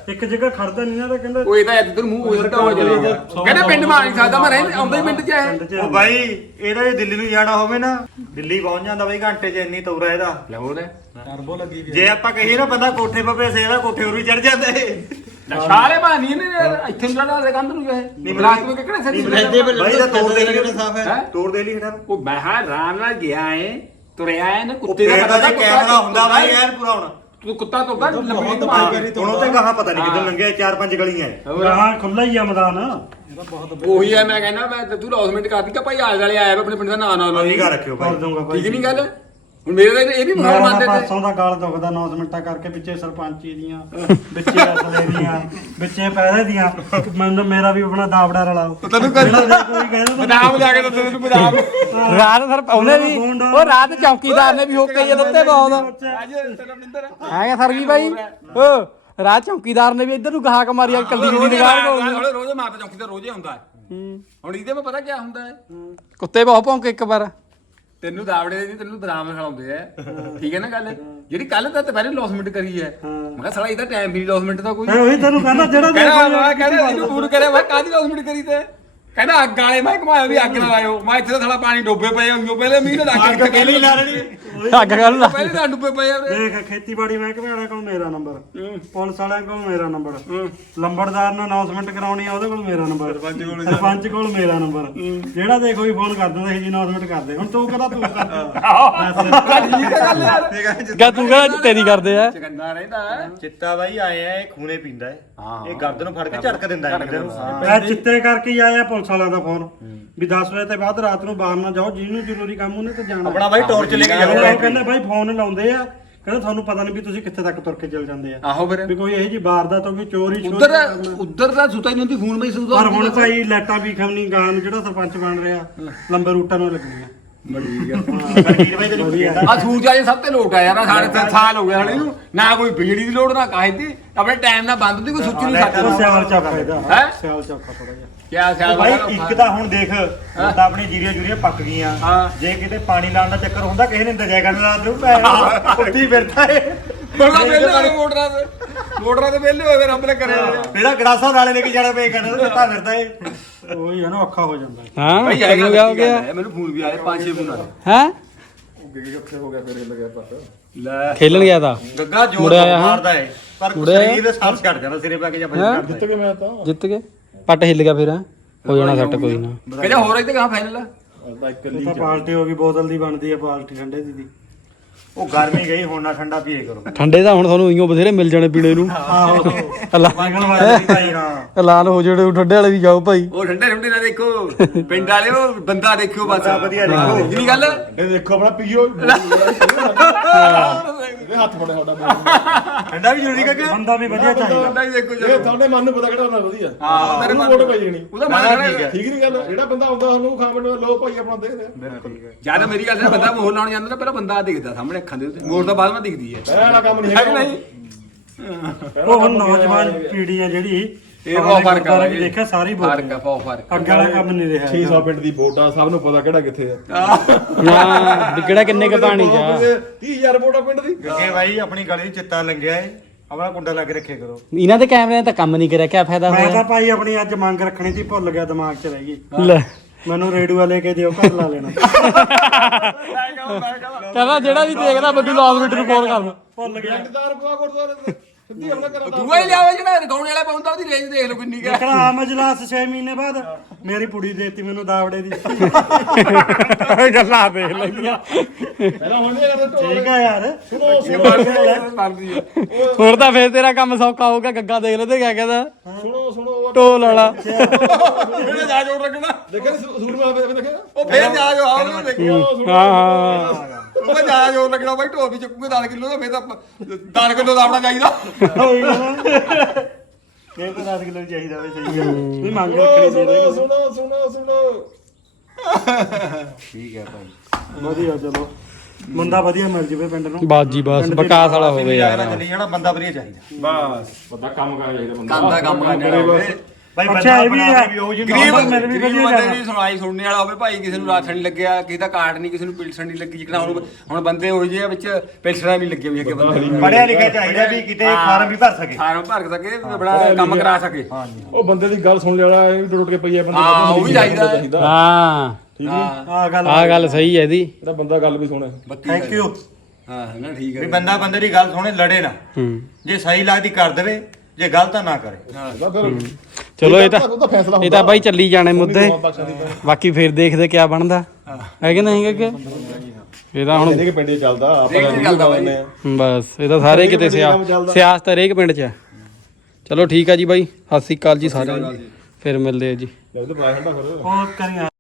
D: ਇੱਕ ਜਗ੍ਹਾ ਖੜਦਾ ਨਹੀਂ ਨਾ ਤਾਂ ਕਹਿੰਦਾ
B: ਉਹ ਇਹਦਾ ਇੱਧਰ ਮੂੰਹ ਉਲਟਾ ਹੋ ਚਲੇ ਗਿਆ ਕਹਿੰਦਾ ਪਿੰਡ ਮਾਰ ਨਹੀਂ ਸਕਦਾ ਮੈਂ ਰਹਿ ਆਉਂਦਾ ਹੀ ਪਿੰਡ ਚ ਹੈ
D: ਉਹ ਭਾਈ ਇਹਦਾ ਜੇ ਦਿੱਲੀ ਨੂੰ ਜਾਣਾ ਹੋਵੇ ਨਾ ਦਿੱਲੀ ਪਹੁੰਚ ਜਾਂਦਾ ਬਾਈ ਘੰਟੇ 'ਚ ਇੰਨੀ ਤੌਰਾ ਇਹਦਾ।
B: ਲਾਹੌਰ ਹੈ।
C: ਟਰਬੋ ਲੱਗੀ
D: ਜੇ ਆਪਾਂ ਕਹੀਏ ਨਾ ਬੰਦਾ ਕੋਠੇ ਪੱਪੇ ਸੇਵਾ ਕੋਠੇ ਹੋਰ ਵੀ ਚੜ ਜਾਂਦਾ। ਏ
B: ਸਾਰੇ ਬਾਨੀ ਨੇ ਇੱਥੇ ਨੂੰ ਲੜਾ ਦੇ ਕੰਧ ਨੂੰ ਜਾਏ ਬਲਾਸਟ ਵਿੱਚ ਕਿਹੜੇ ਸੱਜੀ
D: ਬਾਈ ਦਾ ਤੋੜ ਦੇ ਲਈ
C: ਸਾਫ਼
B: ਹੈ।
D: ਤੋੜ ਦੇ ਲਈ ਹਟਾ
B: ਉਹ ਮੈਂ ਹਾਂ ਆਰਾਮ ਨਾਲ ਗਿਆ ਏ ਤੁਰਿਆ ਏ ਨਾ ਕੁੱਤੇ ਦਾ ਪਤਾ
D: ਕੈਮਰਾ ਹੁੰਦਾ ਬਾਈ ਐਨ ਪੂਰਾ ਹੁਣ।
B: ਤੂੰ ਕੁੱਤਾ ਤੋਗਾ ਲੰਬੀ ਕਮਾਈ ਕਰੀ
D: ਹੁਣ ਉਹ ਤੇ ਕਹਾ ਪਤਾ ਨਹੀਂ ਕਿੱਧਰ ਲੰਘਿਆ ਚਾਰ ਪੰਜ ਗਲੀਆਂ। ਹੈ
E: ਗਾਹਾਂ ਖੁੱਲਾ ਹੀ ਆ ਮੈਦਾਨ।
B: ਉਹੀ ਹੈ ਮੈਂ ਕਹਿੰਦਾ ਮੈਂ ਤੇ ਤੂੰ ਲੌਸਮੈਂਟ ਕਰਦੀ ਕਿ ਭਾਈ ਆਲੇ ਵਾਲੇ ਆਇਆ ਵਾ ਆਪਣੇ ਪਿੰਡ ਦਾ ਨਾਂ ਨਾ ਲਓ
D: ਨਿਗਾ ਰੱਖਿਓ ਭਾਈ।
E: ਦੂੰਗਾ ਭਾਈ
B: ਠੀਕ ਨਹੀਂ ਗੱਲ? ਮੇਰੇ ਤਾਂ ਇਹ ਵੀ ਮਾਰ
E: ਮੇਰਾ
B: ਮੰਨਦੇ ਤੇ।
E: ਪਾਸੋਂ ਦਾ ਗਾਲ ਦੁਖਦਾ 9 ਮਿੰਟਾਂ ਕਰਕੇ ਵਿੱਚੇ ਸਰਪੰਚੀ ਦੀਆਂ ਵਿੱਚੇ ਅਸਲੇ ਦੀਆਂ ਵਿੱਚੇ ਪੈਸੇ ਦੀਆਂ। ਮੈਨੂੰ ਮੇਰਾ ਵੀ ਆਪਣਾ ਦਾਵੜਾ ਰਲਾਓ
B: ਤੈਨੂੰ
E: ਜਿਹੜਾ ਜੇ ਕੋਈ ਕਹਿੰਦਾ
B: ਬਦਾਮ ਲਿਆ ਕੇ ਦਿੱਤੇ ਤੈਨੂੰ ਬਦਾਮ।
A: ਰਾਤ ਸਰ ਉਹਨੇ ਵੀ ਉਹ ਰਾਤ ਚੌਕੀਦਾਰ ਨੇ ਵੀ ਹੋਕੇ ਜੇ ਦਿੱਤੇ ਬਹੁਤ।
B: ਅੱਜ
A: ਹੈਗਾ ਸਰਗੀ ਬਾਈ? ਓ ਰਾਤ ਚੌਕੀਦਾਰ ਨੇ ਵੀ ਇੱਧਰ ਨੂੰ ਗਾਹਕ ਮਾਰੀ ਆ ਕਲਦੀਪ ਦੀ ਨਿਗਾਹ ਕੋਲ
B: ਹੁਣ ਰੋਜ਼ ਮਾਰਦਾ ਚੌਂਕੀ ਤੇ ਰੋਜ਼ ਹੀ ਹੁੰਦਾ ਹੈ। ਹੁਣ ਇਹਦੇ ਮੈਂ ਪਤਾ ਕੀ ਹੁੰਦਾ ਹੈ
A: ਕੁੱਤੇ ਬਹੁਤ ਭੌਂਕੇ ਇੱਕ ਵਾਰ।
B: ਤੈਨੂੰ ਦਾਵੜੇ ਦੇ ਨਹੀਂ ਤੈਨੂੰ ਬਦਾਮ ਖਿਲਾਉਂਦੇ ਆ ਠੀਕ ਹੈ ਨਾ ਗੱਲ? ਜਿਹੜੀ ਕੱਲ ਤਾਂ ਦੁਪਹਿਰੇ ਲੌਸਮੈਂਟ ਕਰੀ ਹੈ। ਮੈਂ ਕਿਹਾ ਸਾਲਾ ਇਹਦਾ ਟਾਈਮ ਵੀ ਲੌਸਮੈਂਟ ਦਾ ਕੋਈ
E: ਮੈਂ ਉਹੀ ਤੈਨੂੰ ਕਹਿੰਦਾ ਜਿਹੜਾ
B: ਕਹਿੰਦਾ ਮੈਂ ਕਹਿੰਦਾ ਇਹਨੂੰ ਫੋਨ ਕਰਿਆ ਮੈਂ ਕਾਹਦੀ ਲੌਸਮੈਂਟ ਕਰੀ ਤੇ? ਕਹਿੰਦਾ ਅੱਗ ਵਾਲੇ ਮੈਂ ਘਮਾਇਆ ਵੀ ਅੱਗ ਨਾ ਲਾਇਓ ਮੈਂ ਇੱਥੇ ਤਾਂ ਸਾਲਾ ਪਾਣੀ ਡੋਬੇ ਪਏ ਹੋਈਓ ਪਹਿਲੇ ਮੀਂਹ ਨੇ ਅੱਗ ਪਹਿਲੇ ਲਾ ਲੈਣੀ
A: ਅੱਗ ਗੱਲ ਲਾ
B: ਪਹਿਲੇ ਤਾਂ ਡੁੱਬੇ ਪਏ ਆ ਉਰੇ।
E: ਦੇਖ ਖੇਤੀਬਾੜੀ ਮਹਿਕਮੇ ਵਾਲਿਆਂ ਕੋਲ ਮੇਰਾ ਨੰਬਰ। ਪੁਲਿਸ ਵਾਲਿਆਂ ਕੋਲ ਮੇਰਾ ਨੰਬਰ। ਲੰਬੜਦਾਰ ਨੂੰ ਅਨਾਉਂਸਮੈਂਟ ਕਰਾਉਣੀ ਆ ਉਹਦੇ ਕੋਲ ਮੇਰਾ ਨੰਬਰ। ਸਰਪੰਚ ਕੋਲ ਮੇਰਾ ਨੰਬਰ। ਜਿਹੜਾ ਦੇ ਕੋਈ ਫੋਨ ਕਰ ਦਿੰਦਾ ਸੀ ਜੀ ਅਨਾਉਂਸਮੈਂਟ ਕਰਦੇ ਹੁਣ ਤੂੰ ਕਹਿੰਦਾ ਤੂੰ ਕਰ।
B: ਠੀਕ ਹੈ ਗੱਲ ਯਾਰ।
A: ਕਹ ਤੂੰ ਕਹਿੰਦਾ ਤੇਰੀ ਕਰਦੇ ਆ।
B: ਚੰਗਾ ਰਹਿੰਦਾ। ਹੈ
D: ਚਿੱਤਾ ਬਾਈ ਆਏ ਆ ਇਹ ਖੂਨੇ ਪੀਂਦਾ ਹੈ। ਇਹ ਗਰਦ ਨੂੰ ਫੜ ਕੇ ਝਟਕ ਦਿੰਦਾ ਹੈ। ਬੰਦੇ ਨੂੰ
E: ਚਿੱਤੇ ਕਰਕੇ ਹੀ ਆਇਆ ਪੁਲਿਸ ਵਾਲਿਆਂ ਦਾ ਫੋਨ ਵੀ 10 ਵਜੇ ਤੋਂ ਬਾਅਦ ਰਾਤ ਨੂੰ ਬਾਹਰ ਨਾ ਜਾਓ ਜਿਹਨੂੰ ਜ਼ਰੂਰੀ ਕੰਮ ਉਹਨੇ ਤੇ ਜਾਣਾ।
D: ਆਪਣਾ ਬਾਈ ਟੌਰਚ ਲੈ ਕੇ
E: ਉਹ
D: ਜਾਓ
E: ਕਹਿੰਦੇ ਬਾਈ ਫੋਨ ਲਾਉਂਦੇ ਆ। ਕਹਿੰਦੇ ਤੁਹਾਨੂੰ ਪਤਾ ਨਹੀਂ ਵੀ ਤੁਸੀਂ ਕਿੱਥੇ ਤੱਕ ਤੁਰ ਕੇ ਚੱਲ ਜਾਂਦੇ ਆ।
B: ਆਹੋ ਫਿਰ।
E: ਵੀ ਕੋਈ ਇਹੋ ਜੀ ਵਾਰਦਾਤ ਹੋਵੇ ਚੋਰੀ ਛੋਰੀ
B: ਉਧਰ ਉਧਰ ਦਾ ਸੁਤਾ ਹੀ ਨਹੀਂ ਹੁੰਦੀ ਫੋਨ ਬਈ ਸੁਤਾ
E: ਪਰ ਹੁਣ ਭਾਈ ਲਾਈਟਾਂ ਵੀ ਖਮਨੀ ਗਾਂ ਨੂੰ ਜਿਹੜਾ ਸਰਪੰਚ ਬਣ ਰਿਹਾ ਲੰਬੇ ਰੂਟਾਂ ਨੂੰ ਲੱਗਣੀਆਂ।
D: ਤੈਨੂੰ ਕਹਿੰਦਾ
B: ਆ ਸੂਰਜ ਵਾਲੇ ਸਭ ਤੇ ਲੋਟ ਆ ਯਾਰ ਸਾਡੇ ਤਿੰਨ ਸਾਲ ਹੋ ਗਏ ਹਲੇ ਨੂੰ। ਨਾ ਕੋਈ ਬਿਜਲੀ ਦੀ ਲੋੜ ਨਾ ਕਾਹੇ ਦੀ। ਆਪਣੇ ਟਾਈਮ ਨਾਲ ਬੰਦ ਹੁੰਦੀ ਕੋਈ ਸੁੱਚ ਨਹੀਂ
E: ਉਹ
B: ਸਕਦਾ
E: ਸਿਆਲ ਚੌਕਾ ਇਹਦਾ
B: ਹੈਂ?
E: ਸਿਆਲ ਚੌਕਾ ਥੋੜਾ ਜਿਹਾ।
B: ਕਿਆ ਸਿਆਲ
D: ਬਾਈ
B: ਵਗੈਰਾ
D: ਇੱਕ ਤਾਂ ਹੁਣ ਦੇਖ ਹੁਣ ਤਾਂ ਆਪਣੀ ਜੀਰੀਆਂ ਜੁਰੀਆਂ ਪੱਕ ਗਈਆਂ।
B: ਹਾਂ।
D: ਜੇ ਕਿਤੇ ਪਾਣੀ ਲਾਉਣ ਦਾ ਚੱਕਰ ਹੁੰਦਾ ਕਿਸੇ ਨੇ ਇੰਤਜ਼ਾਰ ਕਰਨ ਰਾਤ ਨੂੰ ਪੈ ਉੱਤੀ ਫਿਰਦਾ ਏ।
B: ਬੜਾ ਵੇਲੇ ਹੋਏ ਮੋਟਰਾਂ ਤੇ। ਮੋਟਰਾਂ ਤੇ ਵੇਲੇ ਹੋਏ ਫਿਰ ਰੱਬ ਨੇ ਕਰਿਆ।
D: ਮੇਰਾ ਗੜਾਸਾ ਨਾਲੇ ਲੈ ਕੇ ਜਾਣਾ ਪਏ ਕਰਨ ਦਿੱਤਾ ਫਿਰਦਾ ਏ।
E: ਉਹੀ ਹੈ ਨਾ ਔਖਾ ਹੋ ਜਾਂਦਾ
A: ਹਾਂ।
B: ਭਾਈ
A: ਹੋ ਗਿਆ?
B: ਮੈਨੂੰ ਫੋਨ ਵੀ ਆਏ ਪੰਜ ਛੇ ਫੋਨ ਆਏ
A: ਹੈ?
B: ਲੈ।
A: ਖੇਲਣ ਗਿਆ ਤਾਂ?
D: ਗੱਗਾ ਜੋਰ
A: ਮੁੜਿਆ ਆਇਆ, ਹਾਂ।
D: ਮਾਰਦਾ ਏ। ਪਰ
A: ਮੁੜਿਆ? ਆਇਆ।
D: ਸਰੀਰ ਦੇ ਸਾਹ ਛੱਡ ਜਾਂਦਾ ਸਿਰੇ ਪਾ ਕੇ ਜਾਂ
A: ਹੈਂ?
D: ਬੰਦ ਕਰਦਾ
A: ਜਿੱਤ ਗਏ ਪੱਟ ਹਿੱਲ ਗਿਆ ਫਿਰ ਹੈਂ? ਜਾਣਾ ਸੱਟ ਕੋਈ ਨਾ।
B: ਕਹਿੰਦਾ ਹੋਰ ਇੱਥੇ ਕਹਾਂ ਫਾਈਨਲ
E: ਇਹ ਤਾਂ ਪਾਰਟੀ ਹੋ ਗਈ ਬੋਤਲ ਦੀ ਬਣਦੀ ਹੈ ਪਾਰਟੀ ਠੰਡੇ ਦੀ ਦੀ।
D: ਉਹ ਗਰਮੀ ਗਈ ਹੁਣ ਨਾ ਠੰਡਾ ਪੀਏ ਕਰੋ।
A: ਠੰਡੇ ਦਾ ਹੁਣ ਤੁਹਾਨੂੰ ਇਉਂ ਬਥੇਰੇ ਮਿਲ ਜਾਣੇ ਪੀਣੇ ਨੂੰ।
E: ਆਹੋ। ਵਾਲੀ ਭਾਈ ਹਾਂ।
A: ਐਲਾਨ ਹੋ ਜਿਹੜੇ ਠੰਡੇ ਵਾਲੇ ਵੀ ਜਾਓ ਭਾਈ।
B: ਉਹ ਠੰਡੇ ਠੰਡੇ ਨਾ ਦੇਖੋ ਪਿੰਡ ਵਾਲੇ ਉਹ ਬੰਦਾ ਦੇਖਿਓ ਬਸ।
D: ਵਧੀਆ ਦੇਖੋ।
B: ਜਿਹੜੀ ਗੱਲ।
F: ਇਹ ਦੇਖੋ ਆਪਣਾ ਪੀਓ। (laughs)
D: ਠੰਡਾ ਵੀ ਜ਼ਰੂਰੀ ਗੱਗਾ
E: ਬੰਦਾ ਵੀ ਵਧੀਆ ਚਾਹੀਦਾ।
B: ਬੰਦਾ ਹੀ ਦੇਖੋ
F: ਇਹ ਤੁਹਾਡੇ ਮਨ ਨੂੰ ਪਤਾ ਕਿਹੜਾ ਹੁੰਦਾ ਵਧੀਆ।
B: ਹਾਂ ਤੇਰੇ ਮਨ
F: ਵੋਟ ਪਈ ਜਾਣੀ।
B: ਉਹਦਾ
D: ਨਾ,
B: ਮਨ
D: ਨਾ, ਠੀਕ
B: ਹੈ।
F: ਠੀਕ ਨਹੀਂ ਗੱਲ। ਜਿਹੜਾ ਬੰਦਾ ਆਉਂਦਾ ਉਹਨੂੰ ਖਾਣ ਨੂੰ ਲੋ ਭਾਈ ਆਪਣਾ ਦੇ ਦੇ
B: ਜਦ ਮੇਰੀ ਗੱਲ ਹੈ ਬੰਦਾ ਮੋਹਰ ਲਾਉਣ ਜਾਂਦਾ ਨਾ ਪਹਿਲਾਂ ਬੰਦਾ ਦਿਖਦਾ ਸਾਹਮਣੇ ਅੱਖਾਂ ਦੇ ਉੱਤੇ। ਮੋਹਰ ਤੋਂ ਬਾਅਦ ਮੈਂ ਦਿਖਦੀ ਹੈ।
F: ਇਹ ਵਾਲਾ ਕੰਮ ਨਹੀਂ
B: ਹੈ ਨਹੀਂ?
E: ਉਹ ਹੁਣ ਨੌਜਵਾਨ ਪੀੜ੍ਹੀ ਹੈ ਜਿਹੜੀ
B: ਇਹ ਬਹੁਤ ਫ਼ਰਕ ਆ
E: ਵੀ ਦੇਖਿਆ ਸਾਰੀ ਬੋਲ
B: ਫ਼ਰਕ ਆ ਬਹੁਤ ਫ਼ਰਕ
E: ਅੱਗੇ ਵਾਲਾ ਕੰਮ ਨਹੀਂ ਰਿਹਾ
F: 600 ਪਿੰਡ ਦੀ ਵੋਟਾਂ ਸਭ ਨੂੰ ਪਤਾ ਕਿਹੜਾ ਕਿੱਥੇ ਆ।
A: ਨਾ ਵਿਗੜਾ ਕਿੰਨੇ ਕ ਪਾਣੀ ਜਾ
F: 30000 ਵੋਟਾਂ ਪਿੰਡ ਦੀ।
D: ਗੱਗੇ ਬਾਈ ਆਪਣੀ ਗਲੀ 'ਚ ਚਿੱਤਾ ਲੰਘਿਆ ਏ। ਆਪਣਾ ਕੁੰਡਾ ਲਾ ਕੇ ਰੱਖੇ ਕਰੋ।
A: ਇਹਨਾਂ ਦੇ ਕੈਮਰਿਆਂ ਤਾਂ ਕੰਮ ਨਹੀਂ ਕਰਿਆ ਕਿਆ ਫਾਇਦਾ
E: ਮੈਂ
A: ਹੋਇਆ?
E: ਤਾਂ ਭਾਈ ਆਪਣੀ ਅੱਜ ਮੰਗ ਰੱਖਣੀ ਸੀ ਭੁੱਲ ਗਿਆ ਦਿਮਾਗ 'ਚ ਰਹਿ ਗਈ।
A: ਲੈ।
E: ਮੈਨੂੰ ਰੇਡੂਆ ਲੈ ਕੇ ਦਿਓ ਘਰ ਲਾ ਲੈਣਾ।
A: ਕਹਿੰਦਾ ਜਿਹੜਾ ਵੀ ਦੇਖਦਾ ਮੈਨੂੰ ਲਾਜ਼ਮੀ ਨੂੰ ਫੋਨ ਕਰ
E: ਭੁੱਲ ਗਿਆ।
F: ਜੰਡਦਾਰ ਪਵਾ ਗੁਰਦੁਆਰੇ ਤੇ। ਸਿੱਧੀ ਆਪਣਾ ਘਰ ਦਾ
B: ਦੂਆ ਹੀ ਲਿਆਵੇ ਜਿਹੜਾ ਰਗਾਉਣ ਵਾਲਾ ਪਾਉਂਦਾ ਉਹਦੀ ਰੇਂਜ ਦੇਖ ਲਓ ਕਿੰਨੀ ਕੁ ਹੈ।
E: ਕਿਹੜਾ ਆਮ ਇਜਲਾਸ 6 ਮਹੀਨੇ ਬਾਅਦ ਮੇਰੀ ਪੁੜੀ ਦੇਤੀ ਮੈਨੂੰ ਦਾਵੜੇ ਦੀ।
A: ਗੱਲਾਂ ਦੇਖ ਲਈਆਂ।
F: ਪਹਿਲਾਂ ਹੁਣ ਨਹੀਂ ਕਰਦੇ ਢੋਲ
E: ਠੀਕ ਆ ਯਾਰ।
F: ਸੁਣੋ ਸੁਣੋ।
B: ਬਣਦੀ ਹੈ।
A: ਹੁਣ ਤਾਂ ਫੇਰ ਤੇਰਾ ਕੰਮ ਸੌਖਾ ਹੋਊਗਾ ਗੱਗਾ ਦੇਖ ਲੈ ਤੇ ਕਿਆ ਕਹਿੰਦਾ।
F: ਸੁਣੋ ਸੁਣੋ
A: ਢੋਲ ਵਾਲਾ।
B: ਇਹਨੇ ਜਾ ਜੋੜ ਰੱਖਣਾ।
F: ਦੇਖਿਆ ਸੂਰ ਮੈਂ ਦੇਖਿਆ?
B: ਉਹ ਫੇਰ ਜਾ ਜੋ ਆਉਂ ਨਾ ਦੇਖਿਓ
A: ਹਾਂ ਹਾਂ।
B: ਉਹ ਮੈਂ ਜਾ ਜੋੜ ਰੱਖਣਾ ਬਾਈ ਢੋਲ ਵੀ ਚੱਕੂਗੇ 10 ਕਿਲੋ ਦਾ ਫੇਰ ਤਾਂ 10 ਕਿਲੋ ਦਾ ਆਪਣਾ ਚਾਹੀਦਾ।
E: ਹੋਈ ਨਾ ਇਹ ਤਾਂ 10 ਕਿਲੋ ਚਾਹੀਦਾ ਵੇ ਸਹੀ ਗੱਲ। ਮੰਗ ਰੱਖਣੀ
F: ਸੁਣੋ ਸੁਣੋ ਸੁਣੋ ਸੁਣੋ।
D: ਠੀਕ ਹੈ ਭਾਈ।
E: ਵਧੀਆ ਚਲੋ। ਬੰਦਾ ਵਧੀਆ ਮਿਲ ਜਵੇ ਪਿੰਡ ਨੂੰ।
A: ਬਾਜੀ ਬਸ। ਵਿਕਾਸ ਵਾਲਾ ਹੋਵੇ ਯਾਰ।
D: ਚੱਲੀ ਜਾਣਾ ਬੰਦਾ ਵਧੀਆ ਚਾਹੀਦਾ।
F: ਬੰਦਾ ਕੰਮ ਕਰ ਚਾਹੀਦਾ ਬੰਦਾ।
B: ਕੰਮ ਦਾ ਕੰਮ ਕਰਨ ਹੋਵੇ
D: ਭਾਈ
E: ਅੱਛਾ, ਇਹ ਵੀ
D: ਬਣਾਵੇ
E: ਹੈ।
D: ਵੀ ਉਹ ਜਿਹੀ
B: ਗਰੀਬ
E: ਮੇਰੇ ਵੀ
B: ਗਰੀਬ
E: ਵਧੀਆ
B: ਬੰਦੇ ਦੀ ਸੁਣਾਈ ਸੁਣਨੇ ਵਾਲਾ ਹੋਵੇ ਭਾਈ ਕਿਸੇ ਨੂੰ ਰਾਸ਼ਨ ਨਹੀਂ ਲੱਗਿਆ ਕਿਸੇ ਦਾ ਕਾਰਡ ਨਹੀਂ ਕਿਸੇ ਨੂੰ ਪਿਲਸਣ ਨਹੀਂ ਲੱਗੀ ਜਿਕਣਾ ਹੁਣ ਹੁਣ ਬੰਦੇ ਹੋਈ ਜੇ ਵਿੱਚ ਪਿਲਸਣਾ ਵੀ ਲੱਗੀਆਂ ਵੀ ਅੱਗੇ ਬੰਦੇ
D: ਪੜਿਆ ਲਿਖਿਆ ਚਾਹੀਦਾ ਵੀ ਕਿਤੇ ਫਾਰਮ ਵੀ ਭਰ ਸਕੇ।
B: ਫਾਰਮ ਭਰ ਸਕੇ ਬੜਾ ਕੰਮ ਕਰਾ ਸਕੇ।
F: ਉਹ ਬੰਦੇ ਦੀ ਗੱਲ ਸੁਣ ਲੈਣਾ ਇਹ ਵੀ ਟੁੱਟ ਕੇ ਪਈ ਹੈ ਬੰਦੇ
B: ਹਾਂ, ਉਹ ਵੀ ਚਾਹੀਦਾ। ਹੈ।
A: ਹਾਂ।
F: ਠੀਕ ਨਹੀਂ
E: ਆ ਗੱਲ
A: ਆ ਗੱਲ ਸਹੀ ਹੈ ਇਹਦੀ।
F: ਇਹਦਾ ਬੰਦਾ ਗੱਲ ਵੀ ਸੁਣੇ।
B: ਬੱਤੀ
D: ਥੈਂਕ ਯੂ
B: ਹਾਂ ਨਾ ਠੀਕ
D: ਵੀ
B: ਹੈ
D: ਬੰਦਾ ਬੰਦੇ ਦੀ ਗੱਲ ਸੁਣੇ ਲੜੇ ਨਾ।
A: ਹੂੰ।
D: ਜੇ ਸਹੀ ਲੱਗਦੀ ਕਰ ਦੇਵੇ। ਜੇ ਗਲਤ ਨਾ ਕਰੇ।
F: ਫਿਰ
A: ਚਲੋ ਇਹ ਤਾਂ
F: ਉਹਦਾ ਫੈਸਲਾ
A: ਇਹ ਤਾਂ ਬਾਈ ਚੱਲੀ ਜਾਣੇ ਮੁੱਦੇ। ਬਾਕੀ ਫੇਰ ਦੇਖਦੇ ਕਿਆ ਬਣਦਾ। ਹੈ ਕਿ ਨਹੀਂ ਕਿ ਇਹਦਾ ਹੁਣ
F: ਇਹਦੇ ਕੇ ਪਿੰਡ 'ਚ ਚੱਲਦਾ ਆਪਾਂ ਤਾਂ ਬਣਾਉਂਦੇ ਆ
A: ਬਸ ਇਹ ਤਾਂ ਸਾਰੇ ਕਿਤੇ ਸਿਆ ਸਿਆਸਤ ਹਰੇਕ ਪਿੰਡ 'ਚ ਹੈ। ਚਲੋ ਠੀਕ ਆ ਜੀ ਬਾਈ ਸਤਿ ਸ੍ਰੀ ਅਕਾਲ ਜੀ ਸਾਰਿਆਂ ਨੂੰ। ਫਿਰ ਮਿਲਦੇ ਆ ਜੀ।
F: ਲੈ ਉਹ ਤਾਂ ਬਾਹਰ
E: ਕਰੀਆਂ